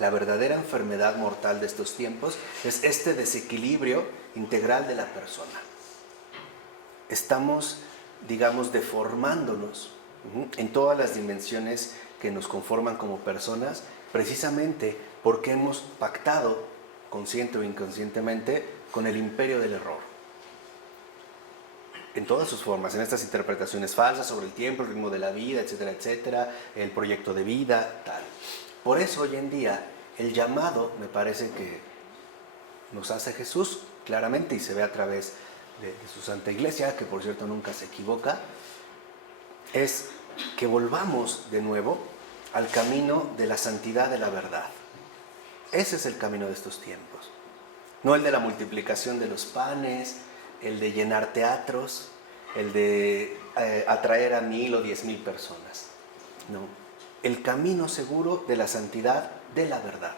La verdadera enfermedad mortal de estos tiempos es este desequilibrio integral de la persona. Estamos, digamos, deformándonos en todas las dimensiones que nos conforman como personas, precisamente porque hemos pactado, consciente o inconscientemente, con el imperio del error. En todas sus formas, en estas interpretaciones falsas sobre el tiempo, el ritmo de la vida, etcétera, etcétera, el proyecto de vida, tal. Por eso hoy en día el llamado, me parece que nos hace Jesús claramente, y se ve a través de su Santa Iglesia, que por cierto nunca se equivoca, es que volvamos de nuevo al camino de la santidad de la verdad. Ese es el camino de estos tiempos. No el de la multiplicación de los panes, el de llenar teatros, el de atraer a 1,000 o 10,000 personas. No, el camino seguro de la santidad de la verdad.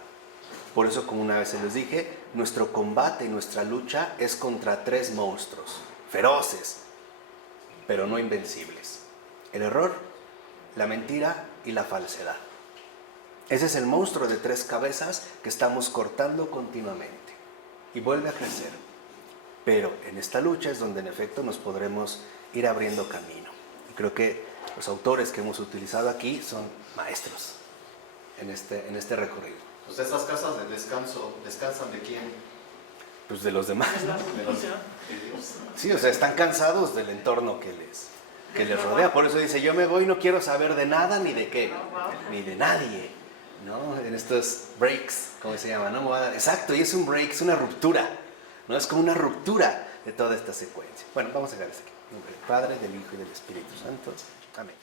Por eso, como una vez se les dije, nuestro combate y nuestra lucha es contra 3 monstruos, feroces, pero no invencibles. El error, la mentira y la falsedad. Ese es el monstruo de 3 cabezas que estamos cortando continuamente. Y vuelve a crecer. Pero en esta lucha es donde en efecto nos podremos ir abriendo camino. Y creo que los autores que hemos utilizado aquí son maestros en este recorrido. Pues estas casas de descanso, ¿descansan de quién? Pues de los demás, ¿no? De los de Dios. Sí, o sea, están cansados del entorno que les rodea. Por eso dice, yo me voy, no quiero saber de nada ni de qué, ni de nadie, ¿no? En estos breaks, ¿cómo se llama? ¿No? Exacto, y es un break, es una ruptura, ¿no? Es como una ruptura de toda esta secuencia. Bueno, vamos a dejar hasta aquí. En nombre del Padre, del Hijo y del Espíritu Santo. Amén.